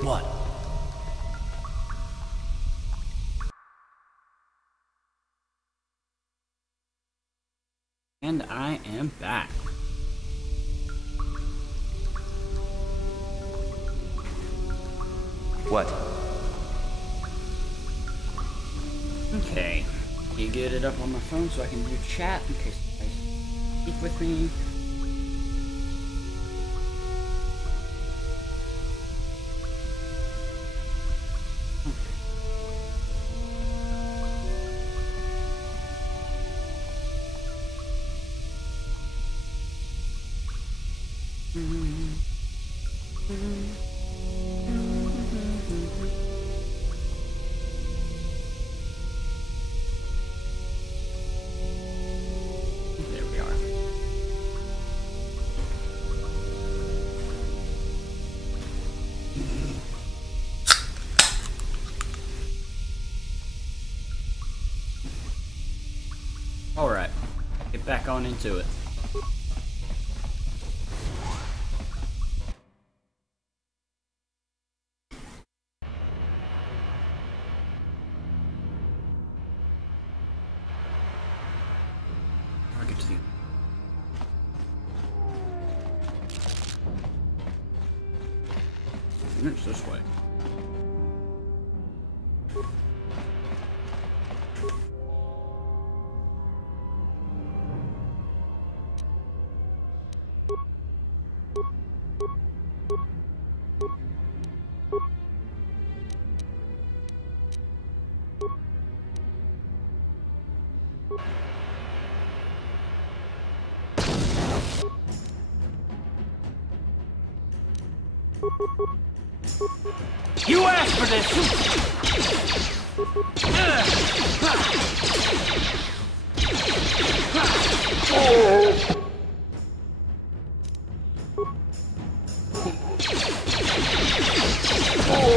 What? And I am back. What? Okay. You get it up on my phone so I can do chat in case you guys speak with me. There we are. Alright, get back on into it. I'll get to the... It's this way. You asked for this!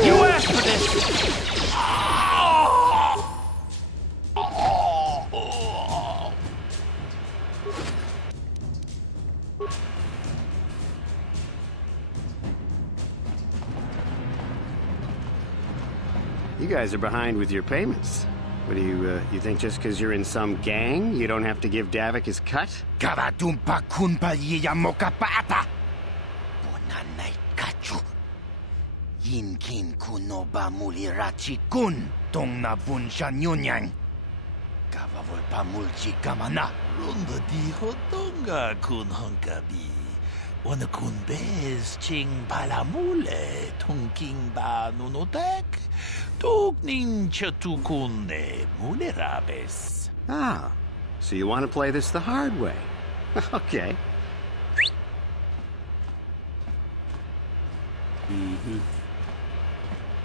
You asked for this! You guys are behind with your payments. What do you think just because you're in some gang, you don't have to give Davik his cut? Karatumpa kunpa yiyamoka paata! Bonanay kachu! Yinkin kunoba mulirachi kun tong na bunsha nyunyang! Kavavol pamulchi kamana! Runda dijo tonga kun honkabi. Wana kun bez ching palamule tongking ba nunotek. Tuk nin chatukune mulerabes. Ah, so you want to play this the hard way. Okay.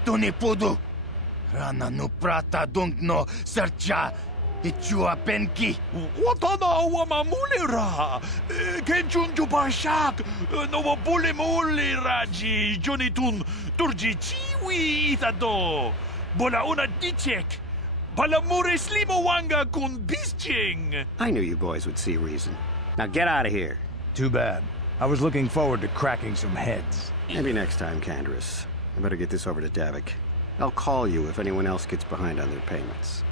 Tunipudu! Rana no prata dungno sercha! Ichua penki! Watana wama mulera. Kenchunju bashak. No bule mule raji. Jonitun turji chiwi itado. Bola una dichek. Balamure slimo wanga kun bisching. I knew you boys would see reason. Now get out of here. Too bad. I was looking forward to cracking some heads. Maybe next time, Kandris. I better get this over to Davik. I'll call you if anyone else gets behind on their payments.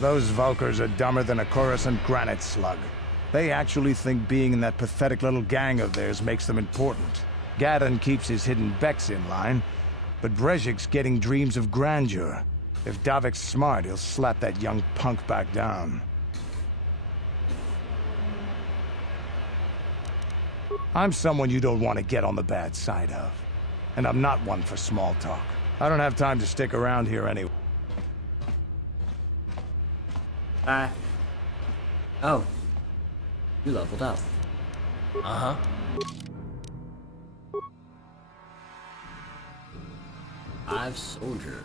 Those Valkyrs are dumber than a Coruscant granite slug. They actually think being in that pathetic little gang of theirs makes them important. Gadon keeps his hidden Becks in line, but Brezhik's getting dreams of grandeur. If Davik's smart, he'll slap that young punk back down. I'm someone you don't want to get on the bad side of. And I'm not one for small talk. I don't have time to stick around here anyway. Oh. You leveled up. Uh-huh. I've soldier.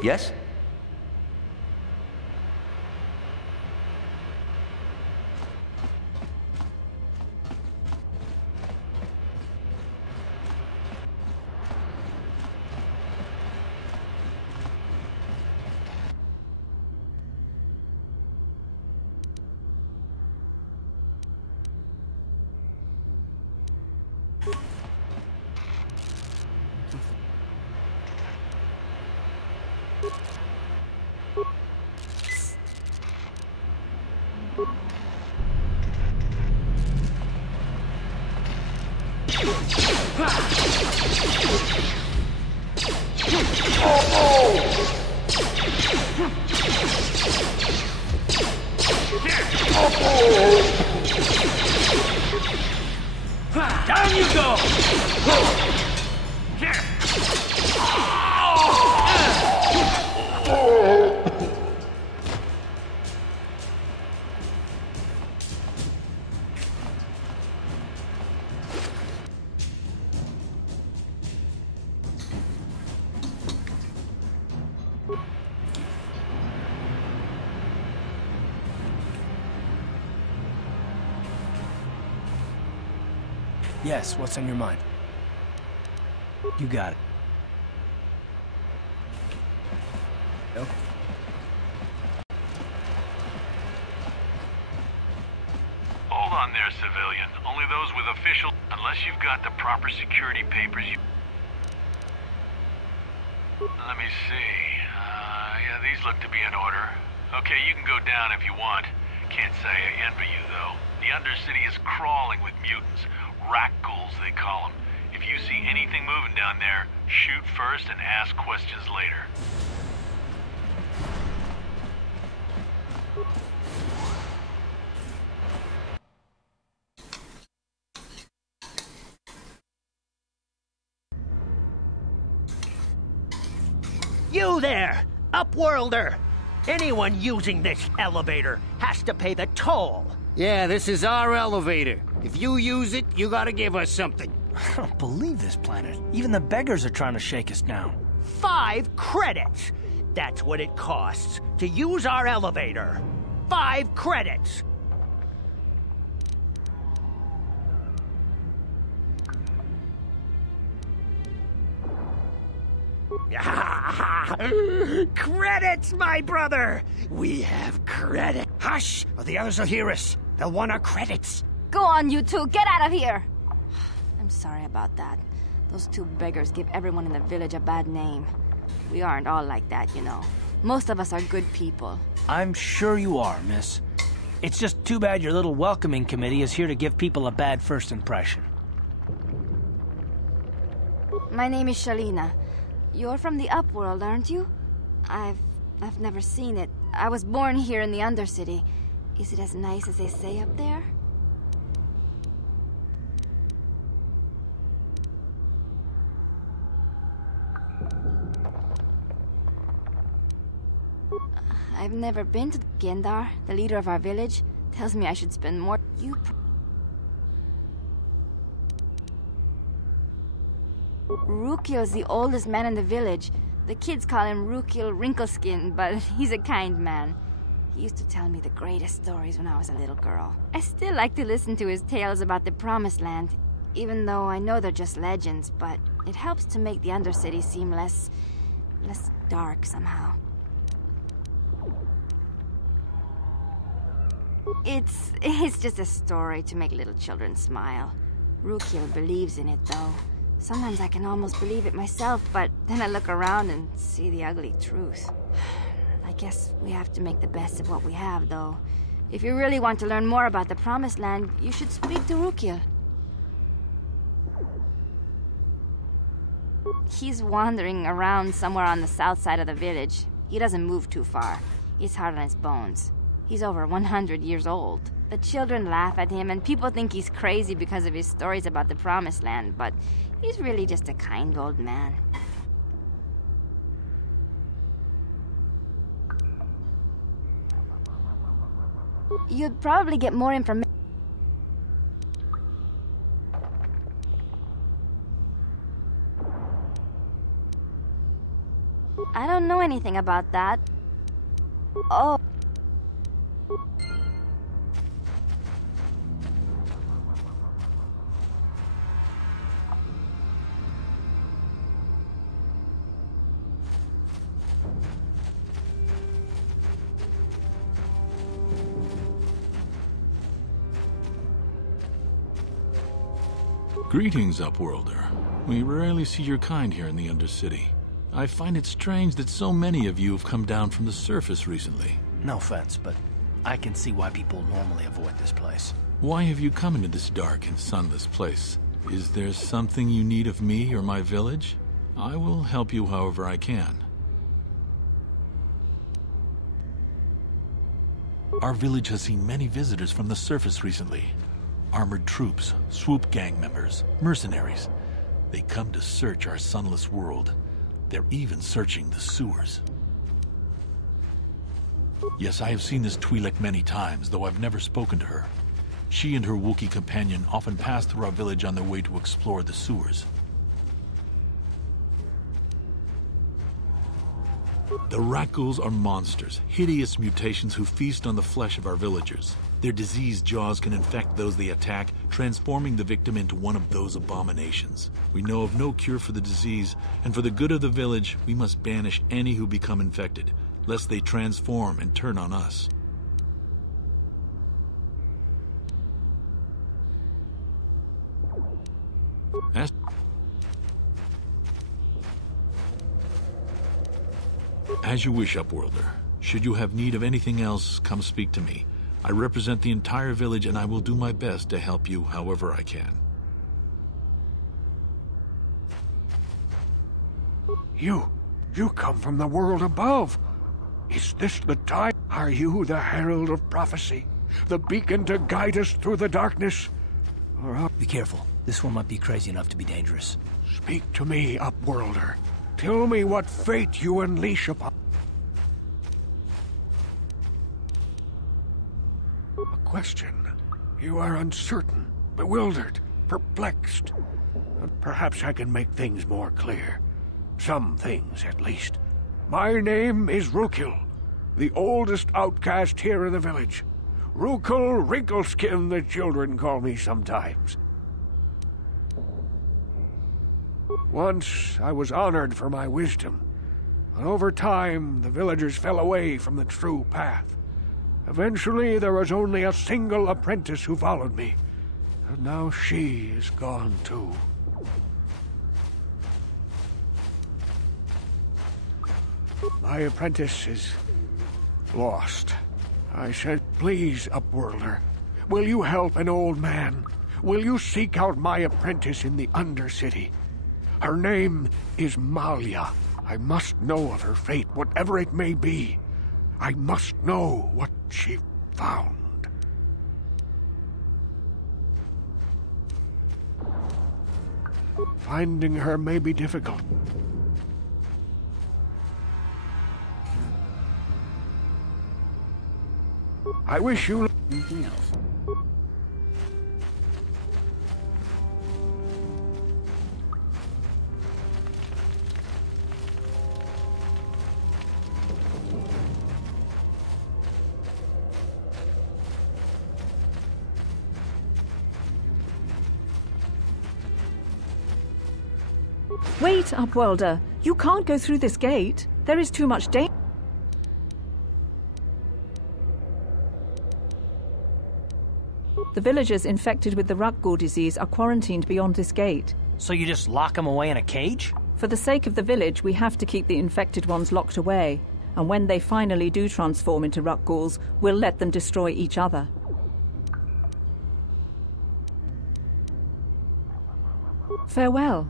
Yes? Down you go! Yes, what's on your mind? You got it. Nope. Hold on there, civilian. Only those with official... Unless you've got the proper security papers, you... Let me see. Yeah, these look to be in order. Okay, you can go down if you want. Can't say I envy you, though. The Undercity is crawling with mutants. Rat ghouls, they call them. If you see anything moving down there, shoot first and ask questions later. You there, Upworlder! Anyone using this elevator has to pay the toll. Yeah, this is our elevator. If you use it, you gotta give us something. I don't believe this planet. Even the beggars are trying to shake us down. 5 credits! That's what it costs to use our elevator. 5 credits! Credits, my brother! We have credit. Hush, or the others will hear us. They'll want our credits. Go on, you two. Get out of here. I'm sorry about that. Those 2 beggars give everyone in the village a bad name. We aren't all like that, you know. Most of us are good people. I'm sure you are, miss. It's just too bad your little welcoming committee is here to give people a bad first impression. My name is Shalina. You're from the Upworld, aren't you? I've never seen it. I was born here in the Undercity. Is it as nice as they say up there? I've never been to Gendar. The leader of our village tells me I should spend more... Rukiel's the oldest man in the village. The kids call him Rukiel Wrinkleskin, but he's a kind man. He used to tell me the greatest stories when I was a little girl. I still like to listen to his tales about the Promised Land, even though I know they're just legends, but it helps to make the Undercity seem less dark somehow. It's just a story to make little children smile. Rukiel believes in it, though. Sometimes I can almost believe it myself, but then I look around and see the ugly truth. I guess we have to make the best of what we have, though. If you really want to learn more about the Promised Land, you should speak to Rukiel. He's wandering around somewhere on the south side of the village. He doesn't move too far. He's hard on his bones. He's over 100 years old. The children laugh at him, and people think he's crazy because of his stories about the Promised Land, but he's really just a kind old man. You'd probably get more information. I don't know anything about that. Oh. Greetings, Upworlder. We rarely see your kind here in the Undercity. I find it strange that so many of you have come down from the surface recently. No offense, but I can see why people normally avoid this place. Why have you come into this dark and sunless place? Is there something you need of me or my village? I will help you however I can. Our village has seen many visitors from the surface recently. Armored troops, swoop gang members, mercenaries. They come to search our sunless world. They're even searching the sewers. Yes, I have seen this Twi'lek many times, though I've never spoken to her. She and her Wookiee companion often pass through our village on their way to explore the sewers. The Rakghouls are monsters, hideous mutations who feast on the flesh of our villagers. Their diseased jaws can infect those they attack, transforming the victim into one of those abominations. We know of no cure for the disease, and for the good of the village, we must banish any who become infected, lest they transform and turn on us. As you wish, Upworlder. Should you have need of anything else, come speak to me. I represent the entire village, and I will do my best to help you however I can. You come from the world above. Is this the time? Are you the herald of prophecy? The beacon to guide us through the darkness? Or Be careful. This one might be crazy enough to be dangerous. speak to me, Upworlder. Tell me what fate you unleash upon. A question. You are uncertain, bewildered, perplexed. Perhaps I can make things more clear. Some things, at least. My name is Rukil, the oldest outcast here in the village. Rukil Wrinkleskin, the children call me sometimes. Once I was honored for my wisdom, but over time the villagers fell away from the true path. Eventually there was only a single apprentice who followed me, and now she is gone too. My apprentice is lost. I said, please, Upworlder, will you help an old man? Will you seek out my apprentice in the Undercity? Her name is Malia. I must know of her fate, whatever it may be. I must know what she found. Finding her may be difficult. I wish you... Anything else? Wait, Upworlder. You can't go through this gate. There is too much danger. The villagers infected with the Rakghoul disease are quarantined beyond this gate. So you just lock them away in a cage? For the sake of the village, we have to keep the infected ones locked away. And when they finally do transform into Rakghouls, we'll let them destroy each other. Farewell.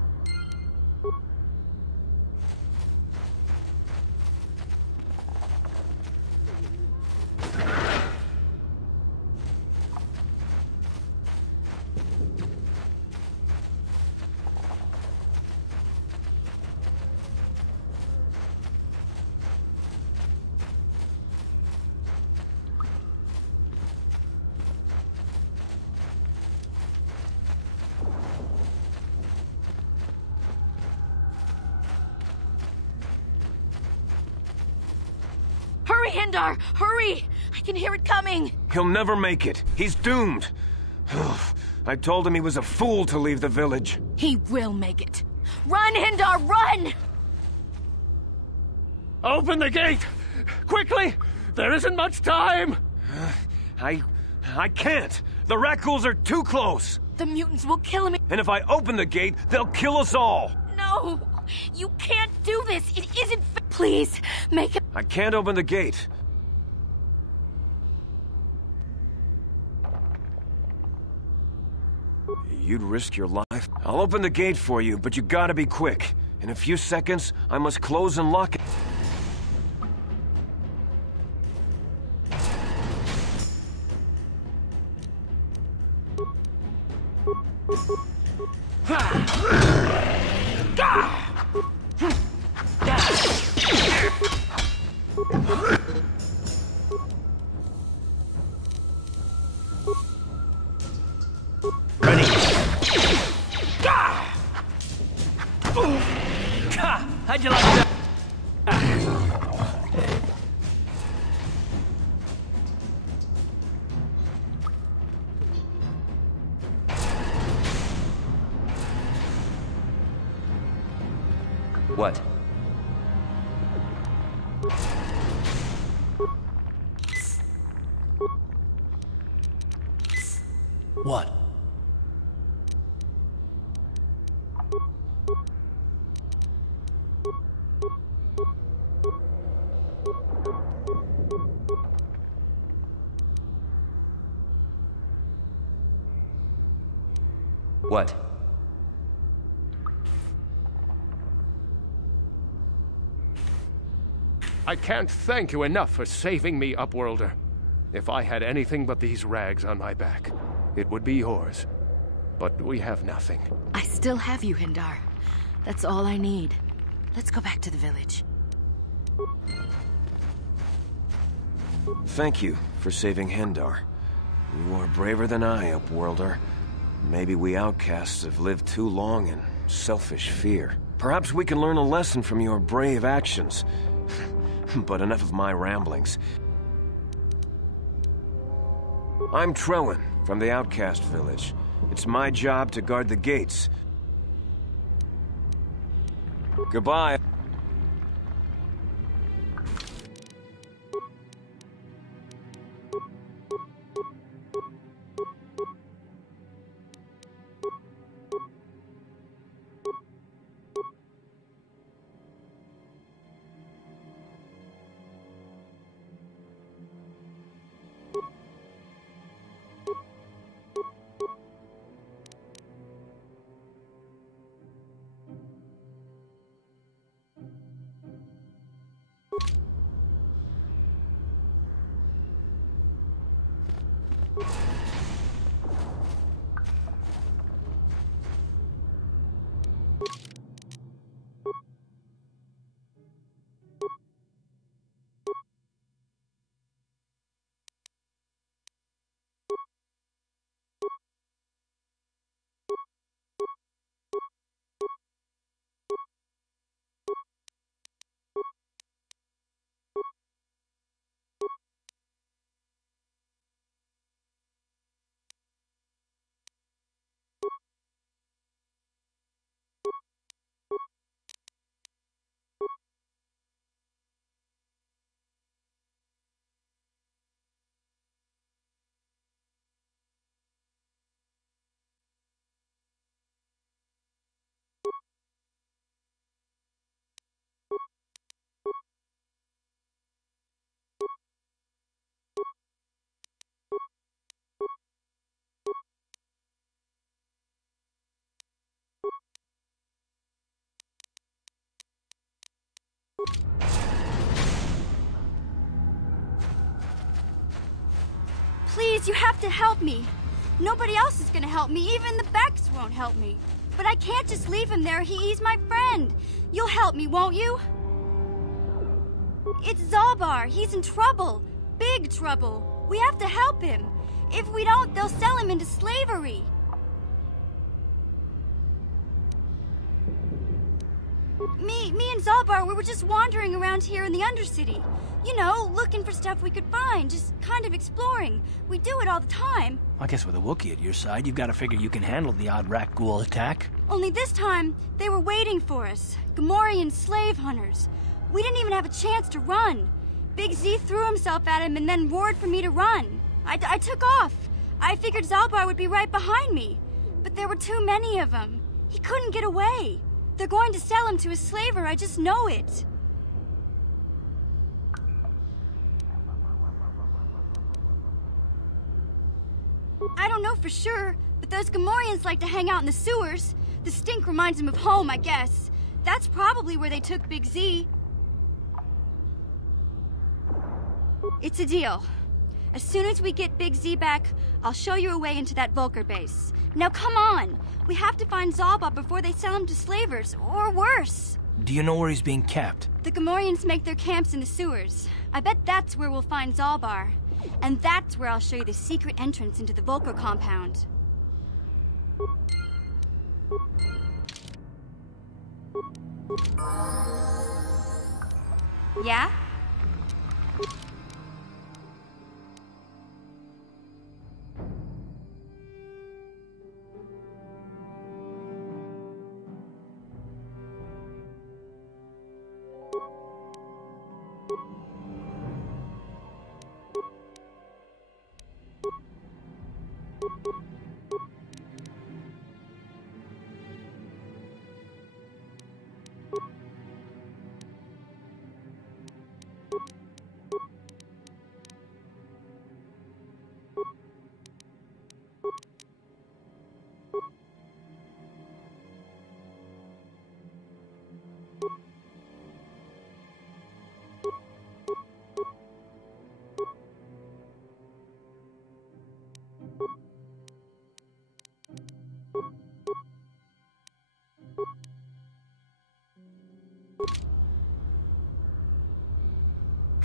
Hurry, Hindar! Hurry! I can hear it coming! He'll never make it. He's doomed. I told him he was a fool to leave the village. He will make it. Run, Hindar, run! Open the gate! Quickly! There isn't much time! I can't. The Rakghouls are too close. The mutants will kill me. And if I open the gate, they'll kill us all. No! You can't do this! It isn't Please, make it— I can't open the gate. You'd risk your life? I'll open the gate for you, but you gotta be quick. In a few seconds, I must close and lock it. How'd you like that? What? What? What? I can't thank you enough for saving me, Upworlder. If I had anything but these rags on my back, it would be yours. But we have nothing. I still have you, Hindar. That's all I need. Let's go back to the village. Thank you for saving Hindar. You are braver than I, Upworlder. Maybe we outcasts have lived too long in selfish fear. Perhaps we can learn a lesson from your brave actions. But enough of my ramblings. I'm Trellin, from the Outcast Village. It's my job to guard the gates. Goodbye. Please, you have to help me. Nobody else is gonna help me. Even the Becks won't help me. But I can't just leave him there. He's my friend. You'll help me, won't you? It's Zaalbar. He's in trouble. Big trouble. We have to help him. If we don't, they'll sell him into slavery. Me and Zalbar, we were just wandering around here in the Undercity. You know, looking for stuff we could find, just kind of exploring. We do it all the time. I guess with a Wookiee at your side, you've got to figure you can handle the odd rat ghoul attack. Only this time, they were waiting for us. Gamorrean slave hunters. We didn't even have a chance to run. Big Z threw himself at him and then roared for me to run. I took off. I figured Zalbar would be right behind me. But there were too many of them. He couldn't get away. They're going to sell him to a slaver, I just know it. I don't know for sure, but those Gamorreans like to hang out in the sewers. The stink reminds them of home, I guess. That's probably where they took Big Z. It's a deal. As soon as we get Big Z back, I'll show you a way into that Vulkar base. Now come on! We have to find Zalbar before they sell him to slavers, or worse. Do you know where he's being kept? The Gamorreans make their camps in the sewers. I bet that's where we'll find Zalbar. And that's where I'll show you the secret entrance into the Vulkar compound. Yeah?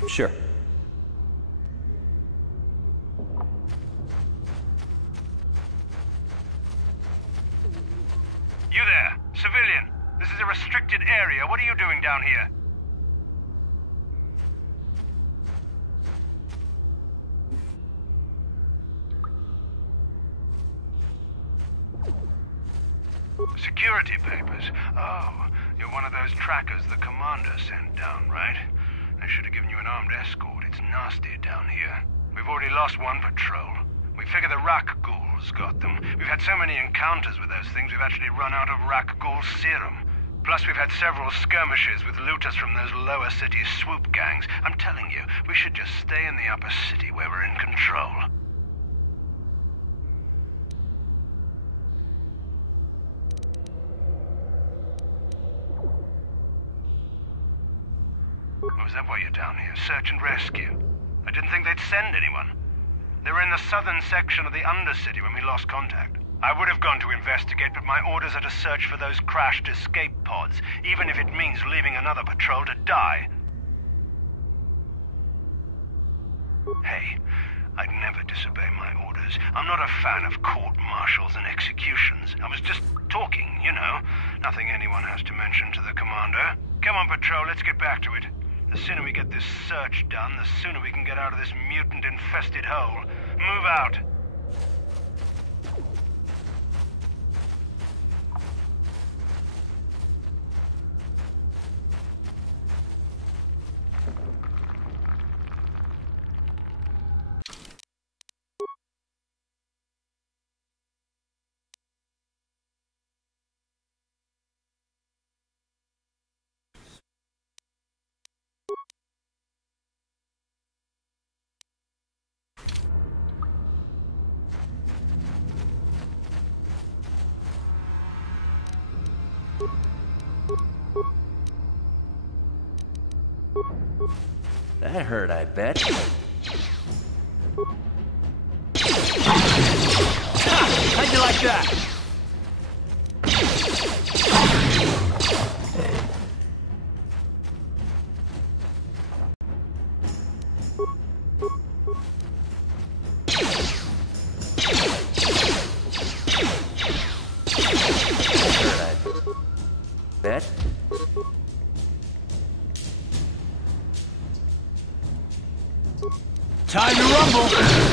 Sure. You there, civilian. This is a restricted area. What are you doing down here? Security papers. Oh, you're one of those trackers the commander sent down, right? They should have given you an armed escort. It's nasty down here. We've already lost one patrol. We figure the Rak ghouls got them. We've had so many encounters with those things, we've actually run out of Rak ghoul serum. Plus, we've had several skirmishes with looters from those lower city swoop gangs. I'm telling you, we should just stay in the upper city where we're in control. Oh, is that why you're down here? Search and rescue? I didn't think they'd send anyone. They were in the southern section of the Undercity when we lost contact. I would have gone to investigate, but my orders are to search for those crashed escape pods, even if it means leaving another patrol to die. Hey, I'd never disobey my orders. I'm not a fan of court-martials and executions. I was just talking, you know. Nothing anyone has to mention to the commander. Come on, patrol, let's get back to it. The sooner we get this search done, the sooner we can get out of this mutant-infested hole. Move out. That hurt, I bet. How'd you like that? Bet? Time to rumble!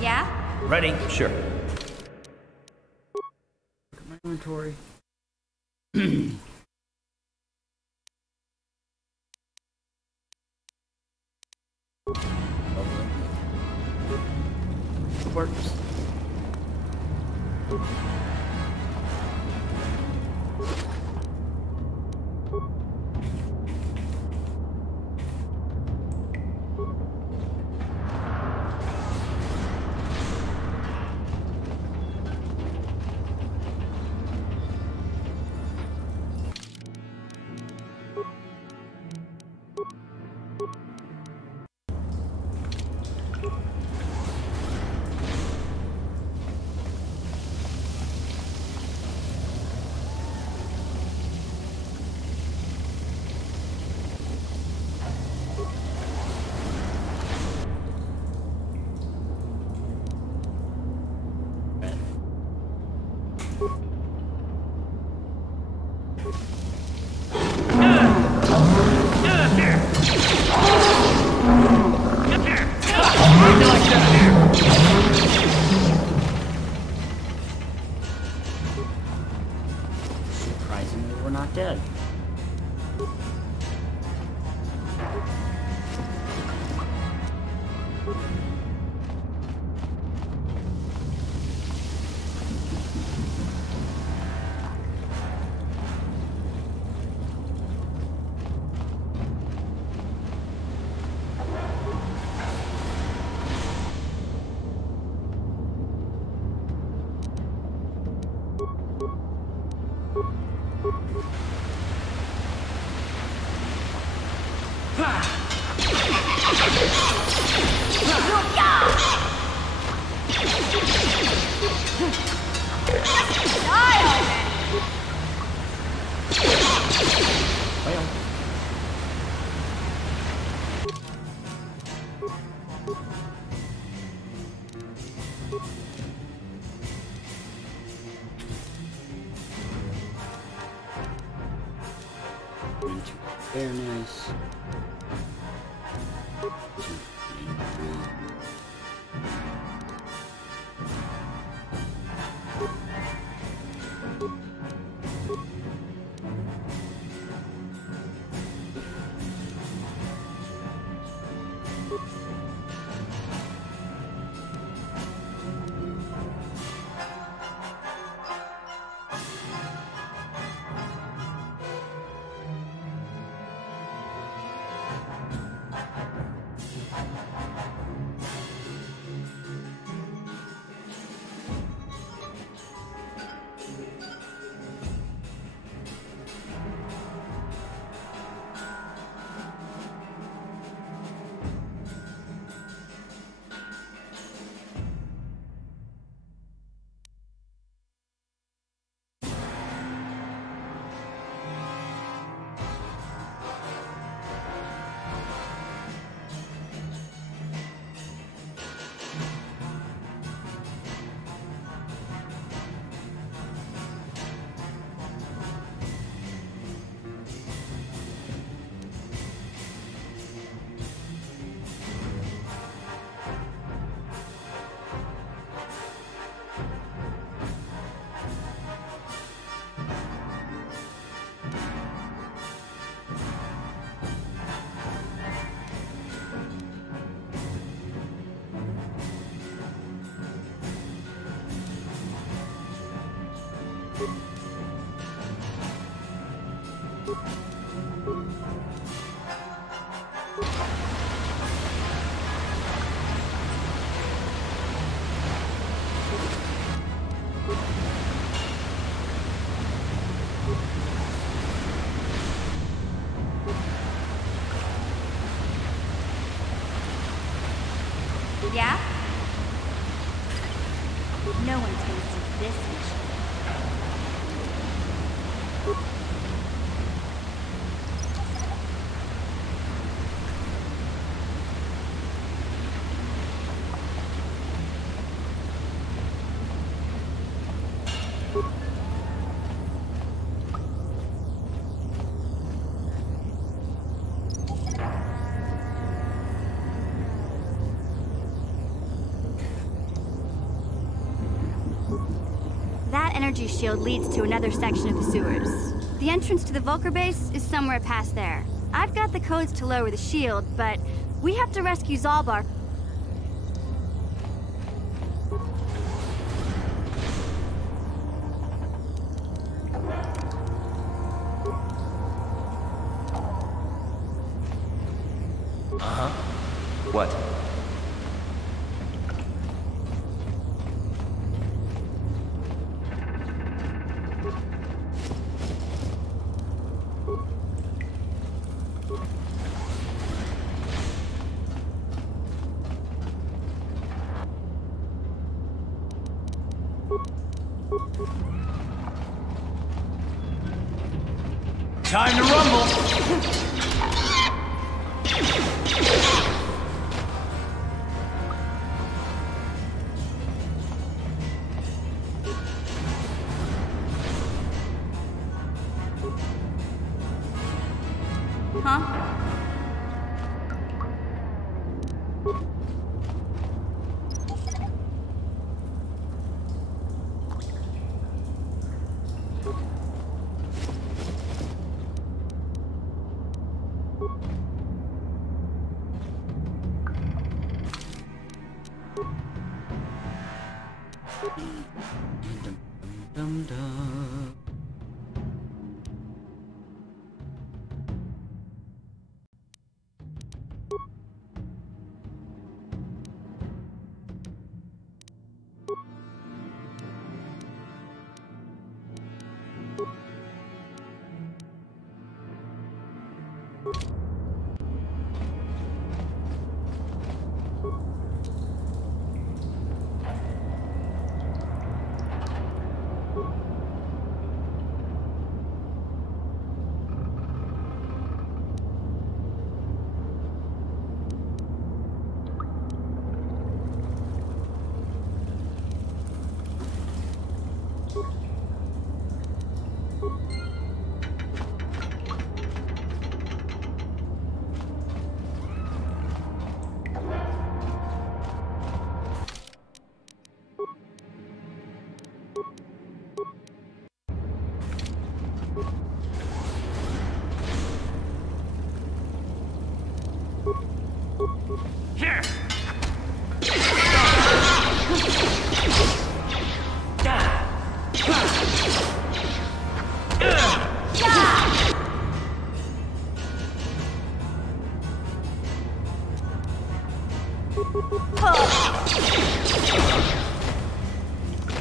Yeah? Ready? Sure. Look at my inventory. Works. Surprisingly, we're not dead. Very nice. Yeah? No one tasted this mission. That energy shield leads to another section of the sewers. The entrance to the Vulcar base is somewhere past there. I've got the codes to lower the shield, but we have to rescue Zalbar. What? Time to rumble! Huh? Dum dum. Here!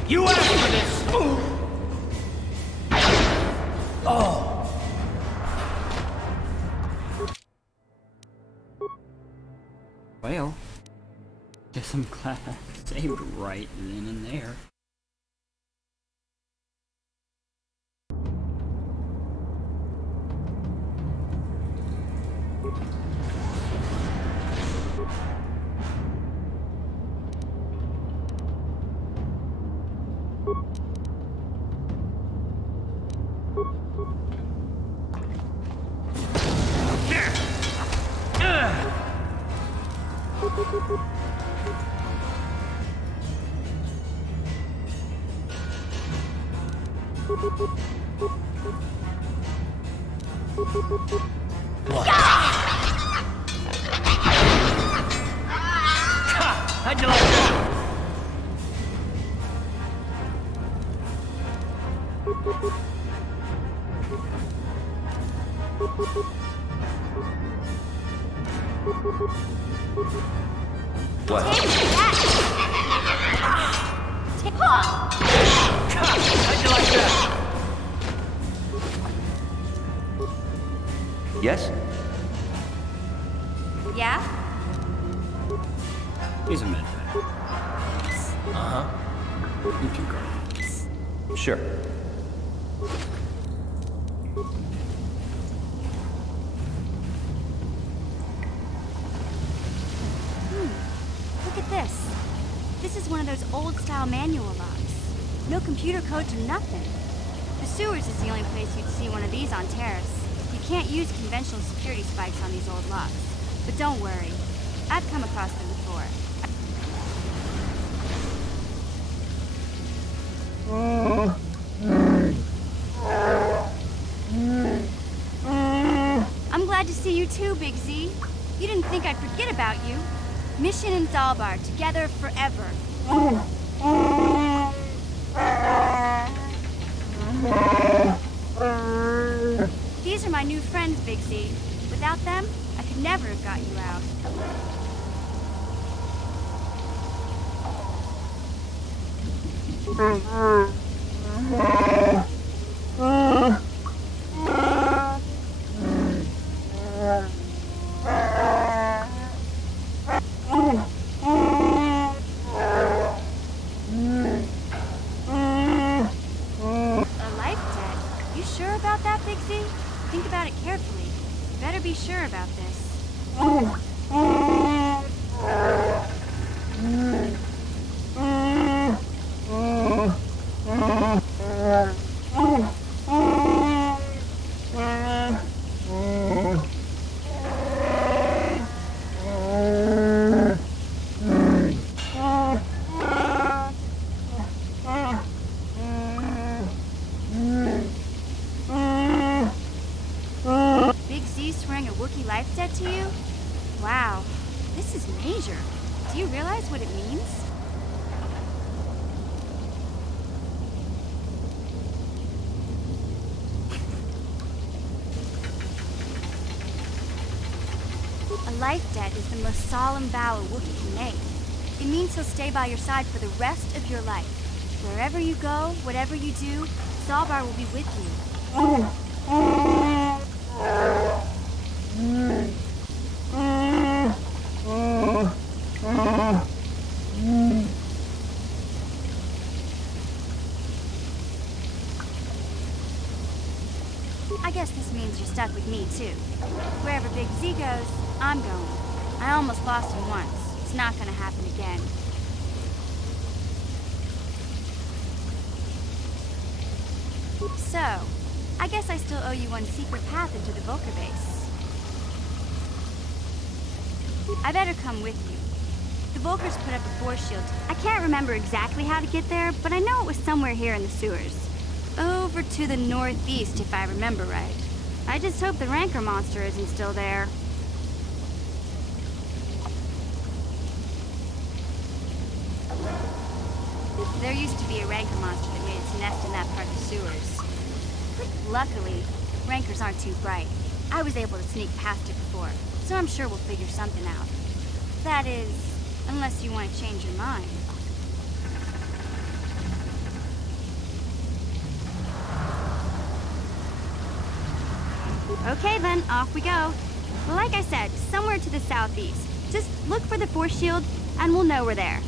You asked for this! Oh! Well, guess I'm glad I saved right then and there. How'd you like that? What? How'd you like that? Yes? Yeah? He's a med vet. Uh-huh. You can go. Sure. Look at this. This is one of those old-style manual locks. No computer codes or nothing. The sewers is the only place you'd see one of these on Terrace. You can't use conventional security spikes on these old locks. But don't worry. I've come across them before. I'm glad to see you too, Big Z. You didn't think I'd forget about you. Mission and Zalbar, together forever. These are my new friends, Big Z. Without them, I could never have got you out. A life debt? You sure about that, Big Z? Think about it carefully. You better be sure about this. Big Z swearing a Wookiee life debt to you? Wow, this is major. Do you realize what it means? A life debt is the most solemn vow a Wookiee can make. It means he'll stay by your side for the rest of your life. Wherever you go, whatever you do, Zalbar will be with you. I guess this means you're stuck with me, too. Wherever Big Z goes, I'm going. I almost lost him once. It's not gonna happen again. So, I guess I still owe you one secret path into the Volker base. I better come with you. The Volkers put up a force shield. I can't remember exactly how to get there, but I know it was somewhere here in the sewers. Over to the northeast, if I remember right. I just hope the Rancor monster isn't still there. There used to be a Rancor monster that made its nest in that part of the sewers. But luckily, Rancors aren't too bright. I was able to sneak past it before, so I'm sure we'll figure something out. That is, unless you want to change your mind. Okay then, off we go. Like I said, somewhere to the southeast. Just look for the force shield, and we'll know we're there.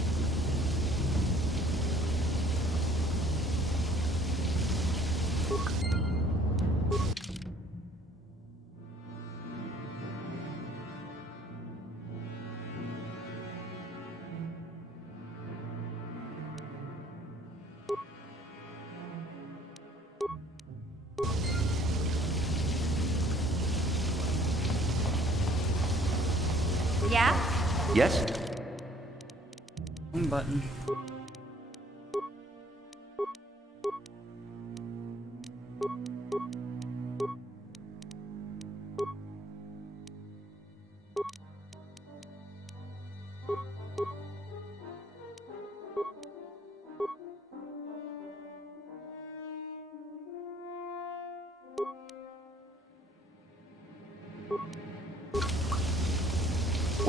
Yeah? Yes? One button.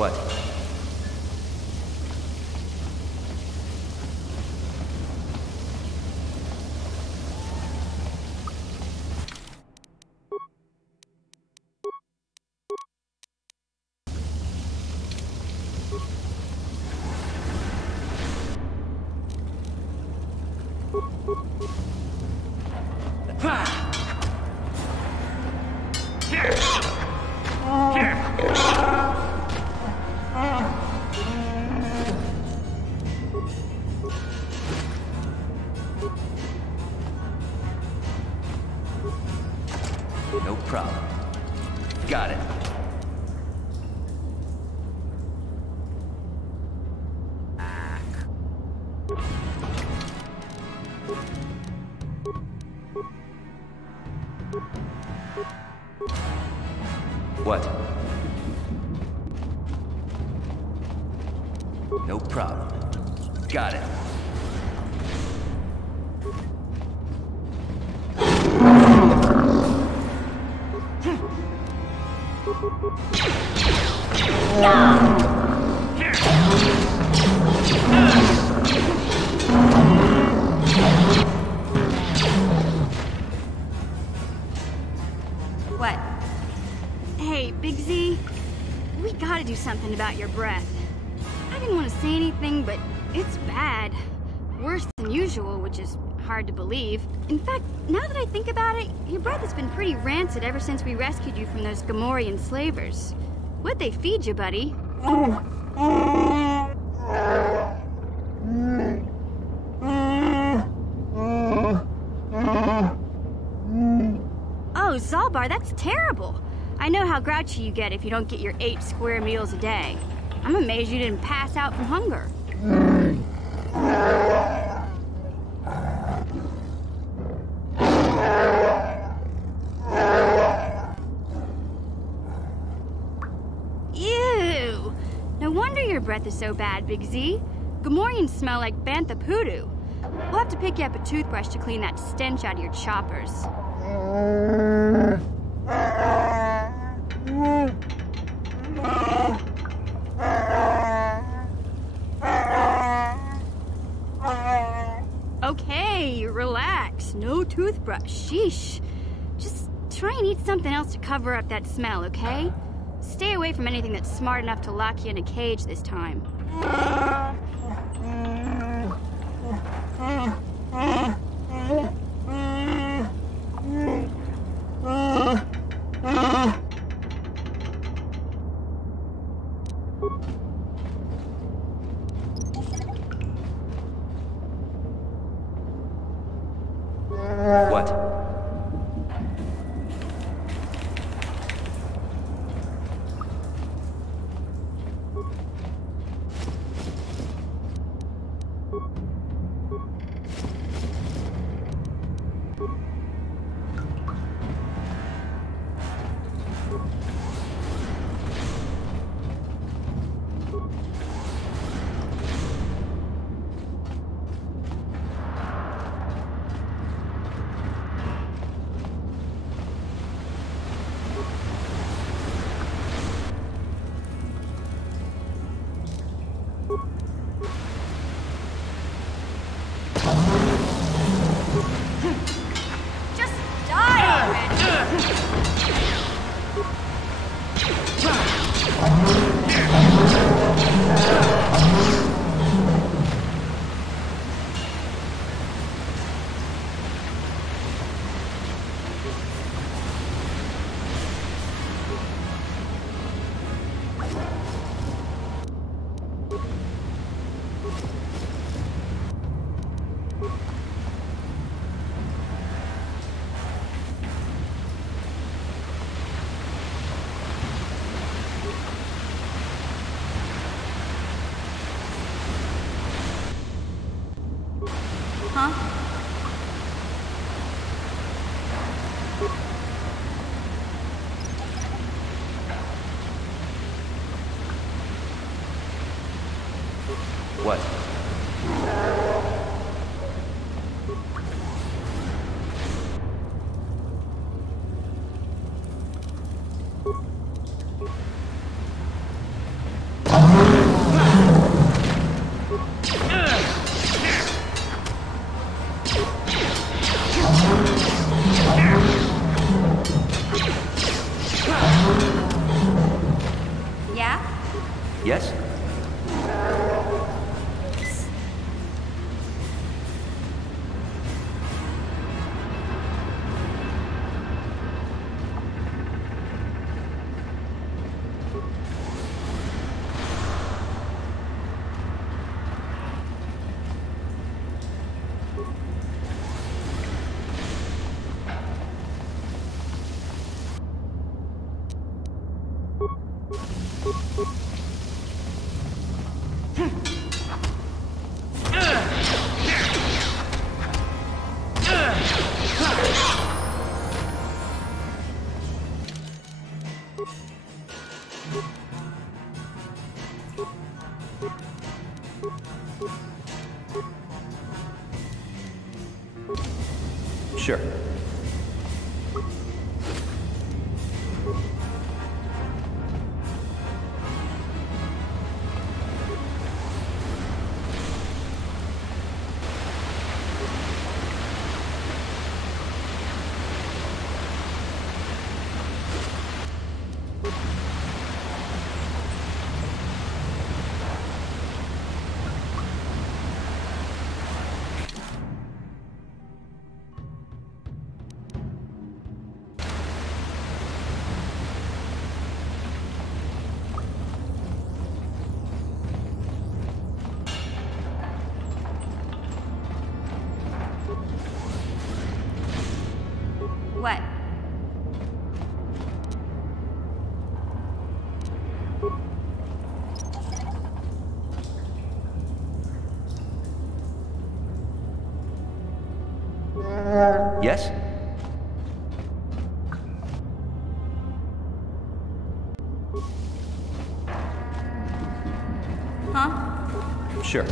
What? No problem. Got it. What? No problem. Got it. What? Hey, Big Z, we gotta do something about your breath. I didn't want to say anything, but it's bad. Worse than usual, which is hard to believe. In fact, now that I think about it, your breath has been pretty rancid ever since we rescued you from those Gamorrean slavers. What'd they feed you, buddy? Oh, Zalbar, that's terrible. I know how grouchy you get if you don't get your 8 square meals a day. I'm amazed you didn't pass out from hunger. Ew! No wonder your breath is so bad, Big Z. Gamorreans smell like bantha poodoo. We'll have to pick you up a toothbrush to clean that stench out of your choppers. Okay, relax. No toothbrush. Sheesh. Just try and eat something else to cover up that smell, okay? Stay away from anything that's smart enough to lock you in a cage this time. What? Just die already! Huh? What? Sure. What? Yes? Huh? Sure.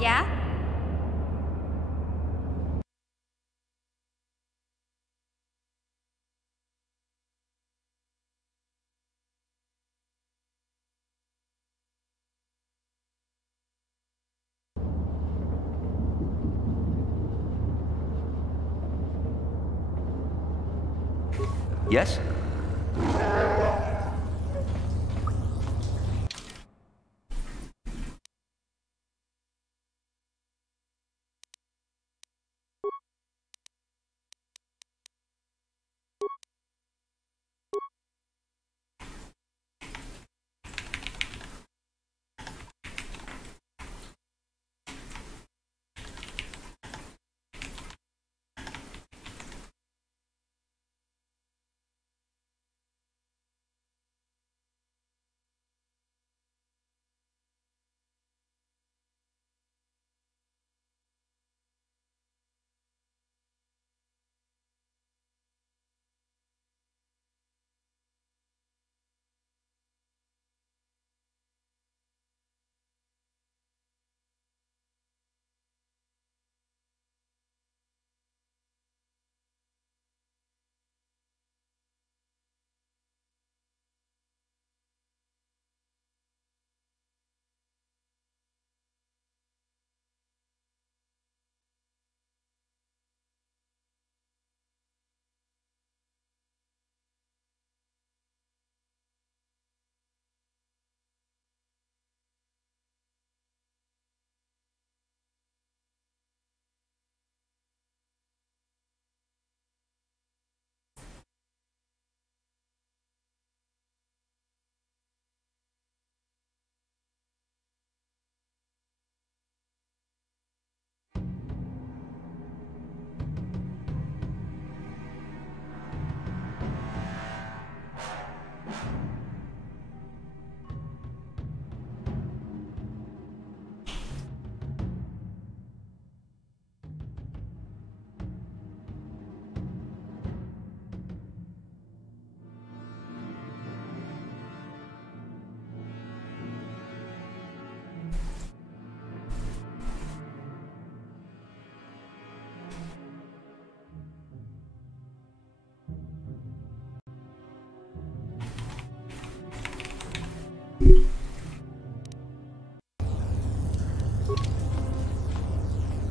Yeah? Yes?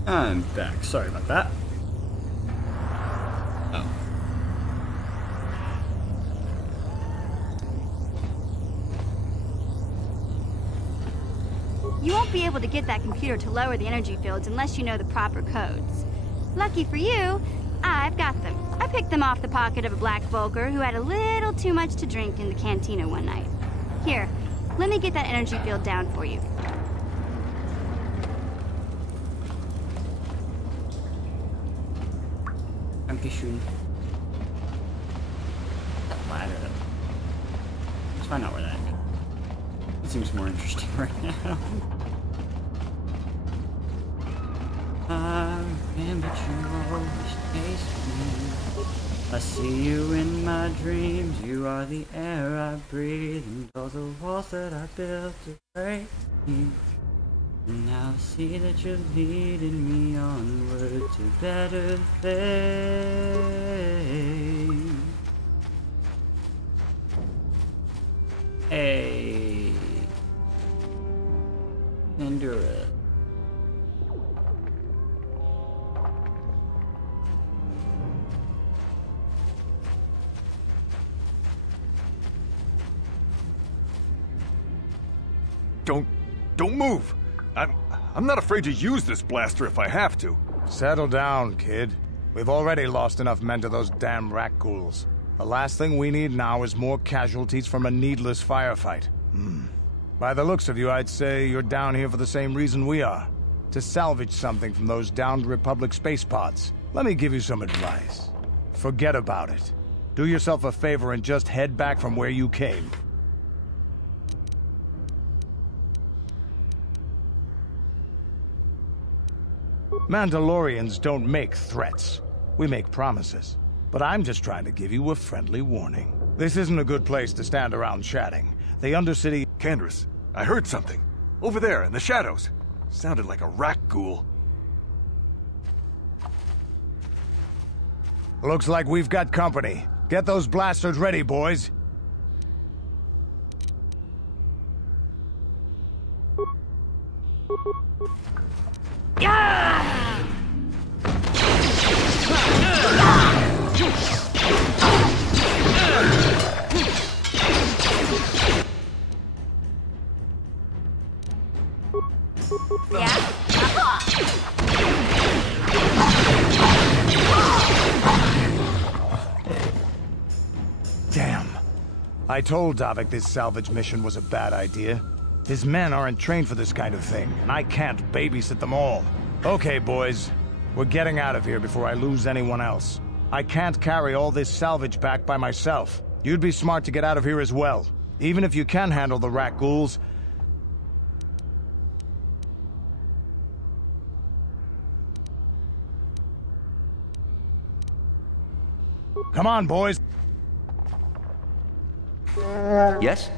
I'm back. Sorry about that. Oh. You won't be able to get that computer to lower the energy fields unless you know the proper codes. Lucky for you, I've got them. I picked them off the pocket of a black Volker who had a little too much to drink in the cantina one night. Here, let me get that energy field down for you. Dankeschön. That ladder. Let's find out where that is. It seems more interesting right now. I remember you always chased me. I see you in my dreams. You are the air I breathe, and all the walls that I built to break me. And now I see that you're leading me onward to better things. Hey, Endura. Don't move. I'm not afraid to use this blaster if I have to. Settle down, kid. We've already lost enough men to those damn Rakghouls. The last thing we need now is more casualties from a needless firefight. By the looks of you, I'd say you're down here for the same reason we are. To salvage something from those downed Republic space pods. Let me give you some advice. Forget about it. Do yourself a favor and just head back from where you came. Mandalorians don't make threats. We make promises. But I'm just trying to give you a friendly warning. This isn't a good place to stand around chatting. The Undercity... Canderous, I heard something. Over there, in the shadows. Sounded like a Rakghoul. Looks like we've got company. Get those blasters ready, boys. Damn. I told Davik this salvage mission was a bad idea. His men aren't trained for this kind of thing, and I can't babysit them all. Okay, boys. We're getting out of here before I lose anyone else. I can't carry all this salvage back by myself. You'd be smart to get out of here as well. Even if you can handle the Rakghouls. Come on, boys. Yes?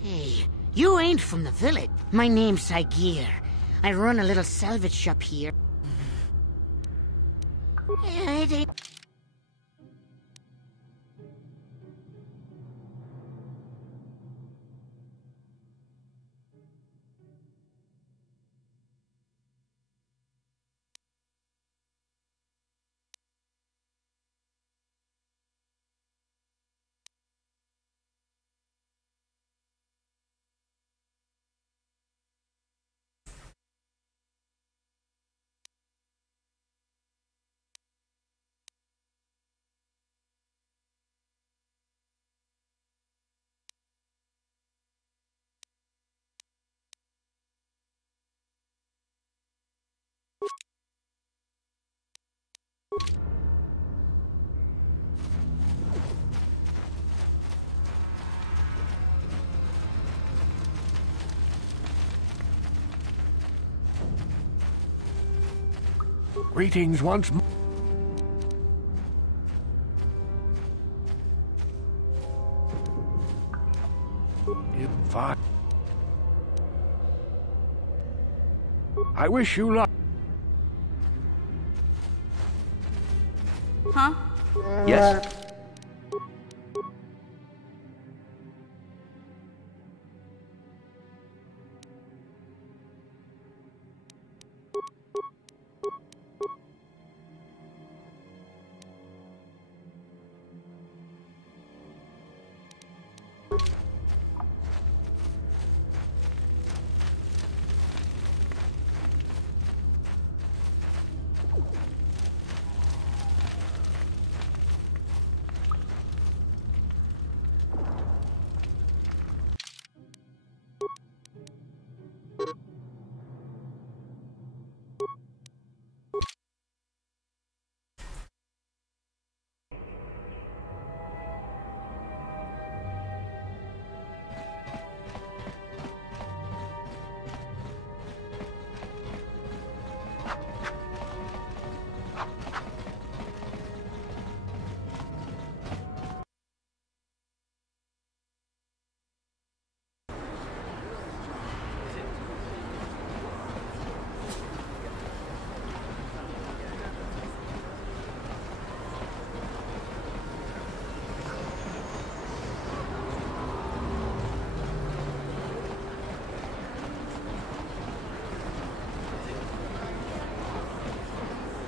Hey, you ain't from the village. My name's Saigir. I run a little salvage shop here. It ain't... Greetings once more. Fine. I wish you luck. Huh? Yes?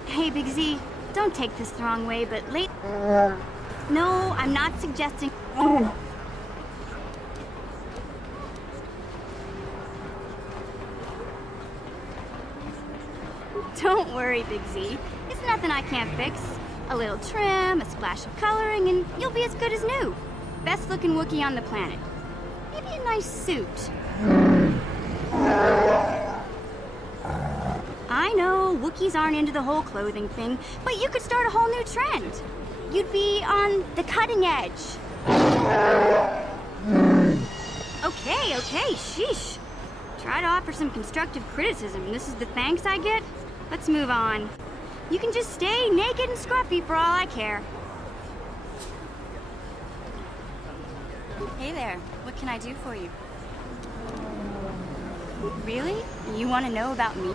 Hey, Big Z, don't take this the wrong way, but late... No, I'm not suggesting... Don't worry, Big Z. It's nothing I can't fix. A little trim, a splash of coloring, and you'll be as good as new. Best looking Wookiee on the planet. Maybe a nice suit. I know, Wookiees aren't into the whole clothing thing, but you could start a whole new trend. You'd be on the cutting edge. Okay, sheesh. Try to offer some constructive criticism, and this is the thanks I get? Let's move on. You can just stay naked and scruffy for all I care. Hey there, what can I do for you? Really? You want to know about me?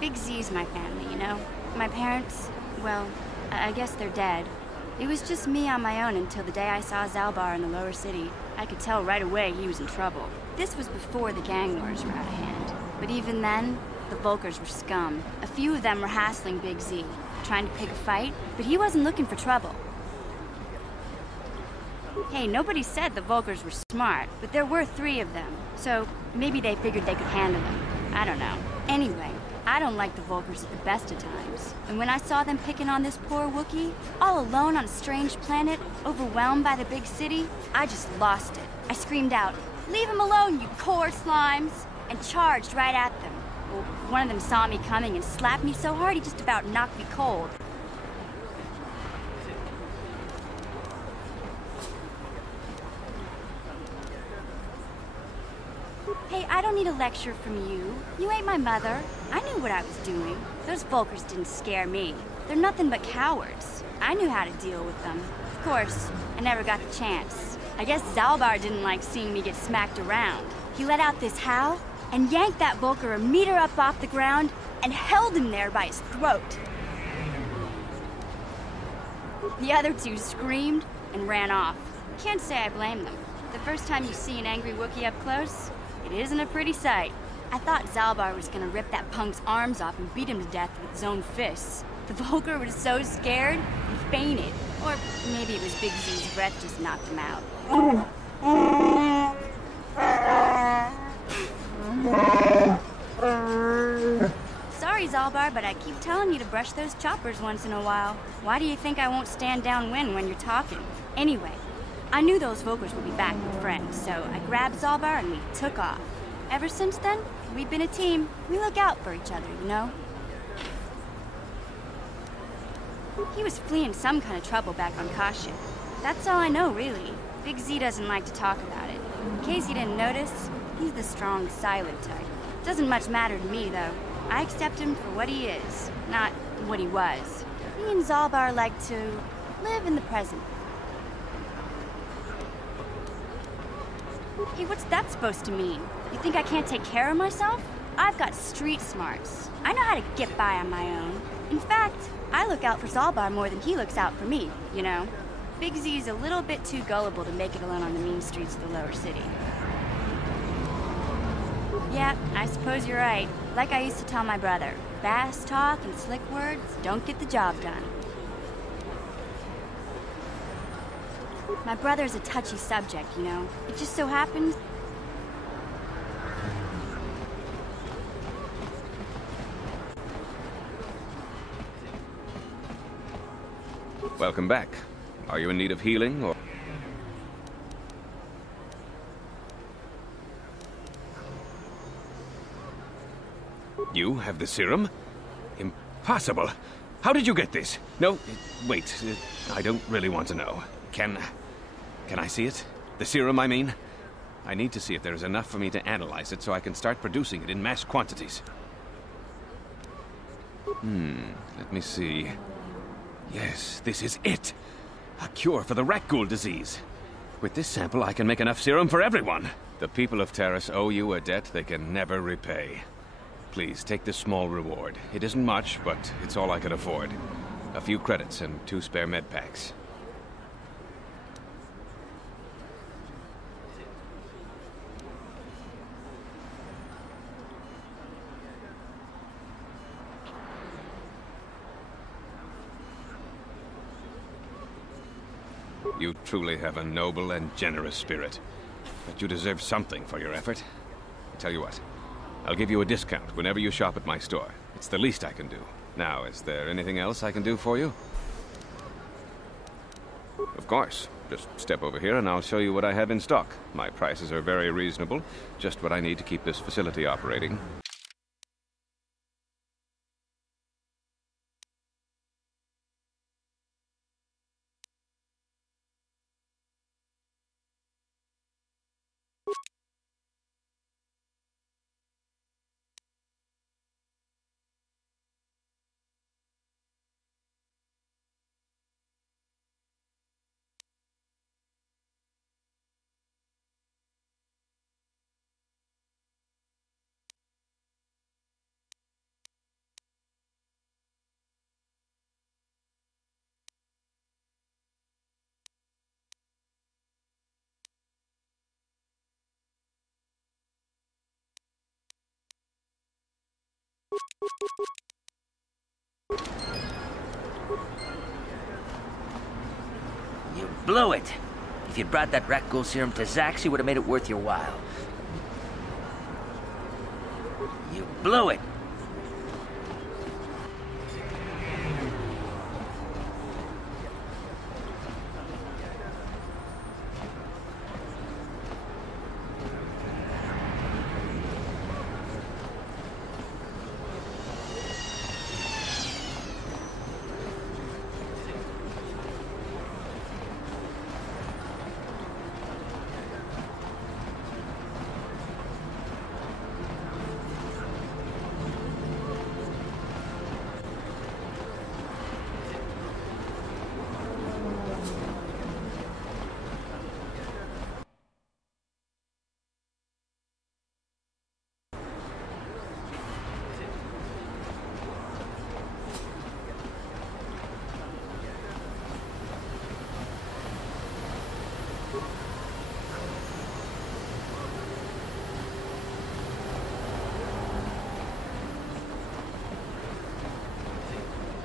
Big Z's my family, you know? My parents, well, I guess they're dead. It was just me on my own until the day I saw Zalbar in the lower city. I could tell right away he was in trouble. This was before the gang wars were out of hand. But even then, the Vulkars were scum. A few of them were hassling Big Z, trying to pick a fight, but he wasn't looking for trouble. Hey, nobody said the Vulkars were smart, but there were 3 of them, so maybe they figured they could handle them. I don't know. Anyway, I don't like the Vulkars at the best of times. And when I saw them picking on this poor Wookiee, all alone on a strange planet, overwhelmed by the big city, I just lost it. I screamed out, "Leave him alone, you core slimes!" and charged right at them. Well, one of them saw me coming and slapped me so hard he just about knocked me cold. Hey, I don't need a lecture from you. You ain't my mother. I knew what I was doing. Those Vulkars didn't scare me. They're nothing but cowards. I knew how to deal with them. Of course, I never got the chance. I guess Zalbar didn't like seeing me get smacked around. He let out this howl and yanked that Vulkar a meter up off the ground and held him there by his throat. The other 2 screamed and ran off. Can't say I blame them. The first time you see an angry Wookiee up close, it isn't a pretty sight. I thought Zalbar was gonna rip that punk's arms off and beat him to death with his own fists. The Vulkar was so scared, he fainted. Or maybe it was Big Z's breath just knocked him out. Sorry, Zalbar, but I keep telling you to brush those choppers once in a while. Why do you think I won't stand downwind when you're talking? Anyway, I knew those Vulkars would be back with friends, so I grabbed Zalbar and we took off. Ever since then, we've been a team. We look out for each other, you know? He was fleeing some kind of trouble back on Kashyyyk. That's all I know, really. Big Z doesn't like to talk about it. In case you didn't notice, he's the strong, silent type. Doesn't much matter to me, though. I accept him for what he is, not what he was. He and Zalbar like to live in the present. Hey, what's that supposed to mean? You think I can't take care of myself? I've got street smarts. I know how to get by on my own. In fact, I look out for Zalbar more than he looks out for me, you know? Big Z's a little bit too gullible to make it alone on the mean streets of the lower city. Yeah, I suppose you're right. Like I used to tell my brother, fast talk and slick words don't get the job done. My brother's a touchy subject, you know? It just so happens... Welcome back. Are you in need of healing, or...? You have the serum? Impossible! How did you get this? No, wait. I don't really want to know. Can I see it? The serum, I mean? I need to see if there is enough for me to analyze it so I can start producing it in mass quantities. Let me see. Yes, this is it! A cure for the Rakghoul disease. With this sample, I can make enough serum for everyone. The people of Taris owe you a debt they can never repay. Please, take this small reward. It isn't much, but it's all I can afford. A few credits and 2 spare med packs. You truly have a noble and generous spirit. But you deserve something for your effort. I tell you what, I'll give you a discount whenever you shop at my store. It's the least I can do. Now, is there anything else I can do for you? Of course. Just step over here and I'll show you what I have in stock. My prices are very reasonable. Just what I need to keep this facility operating. You blew it. If you'd brought that Rakghoul serum to Zax, you would have made it worth your while. You blew it.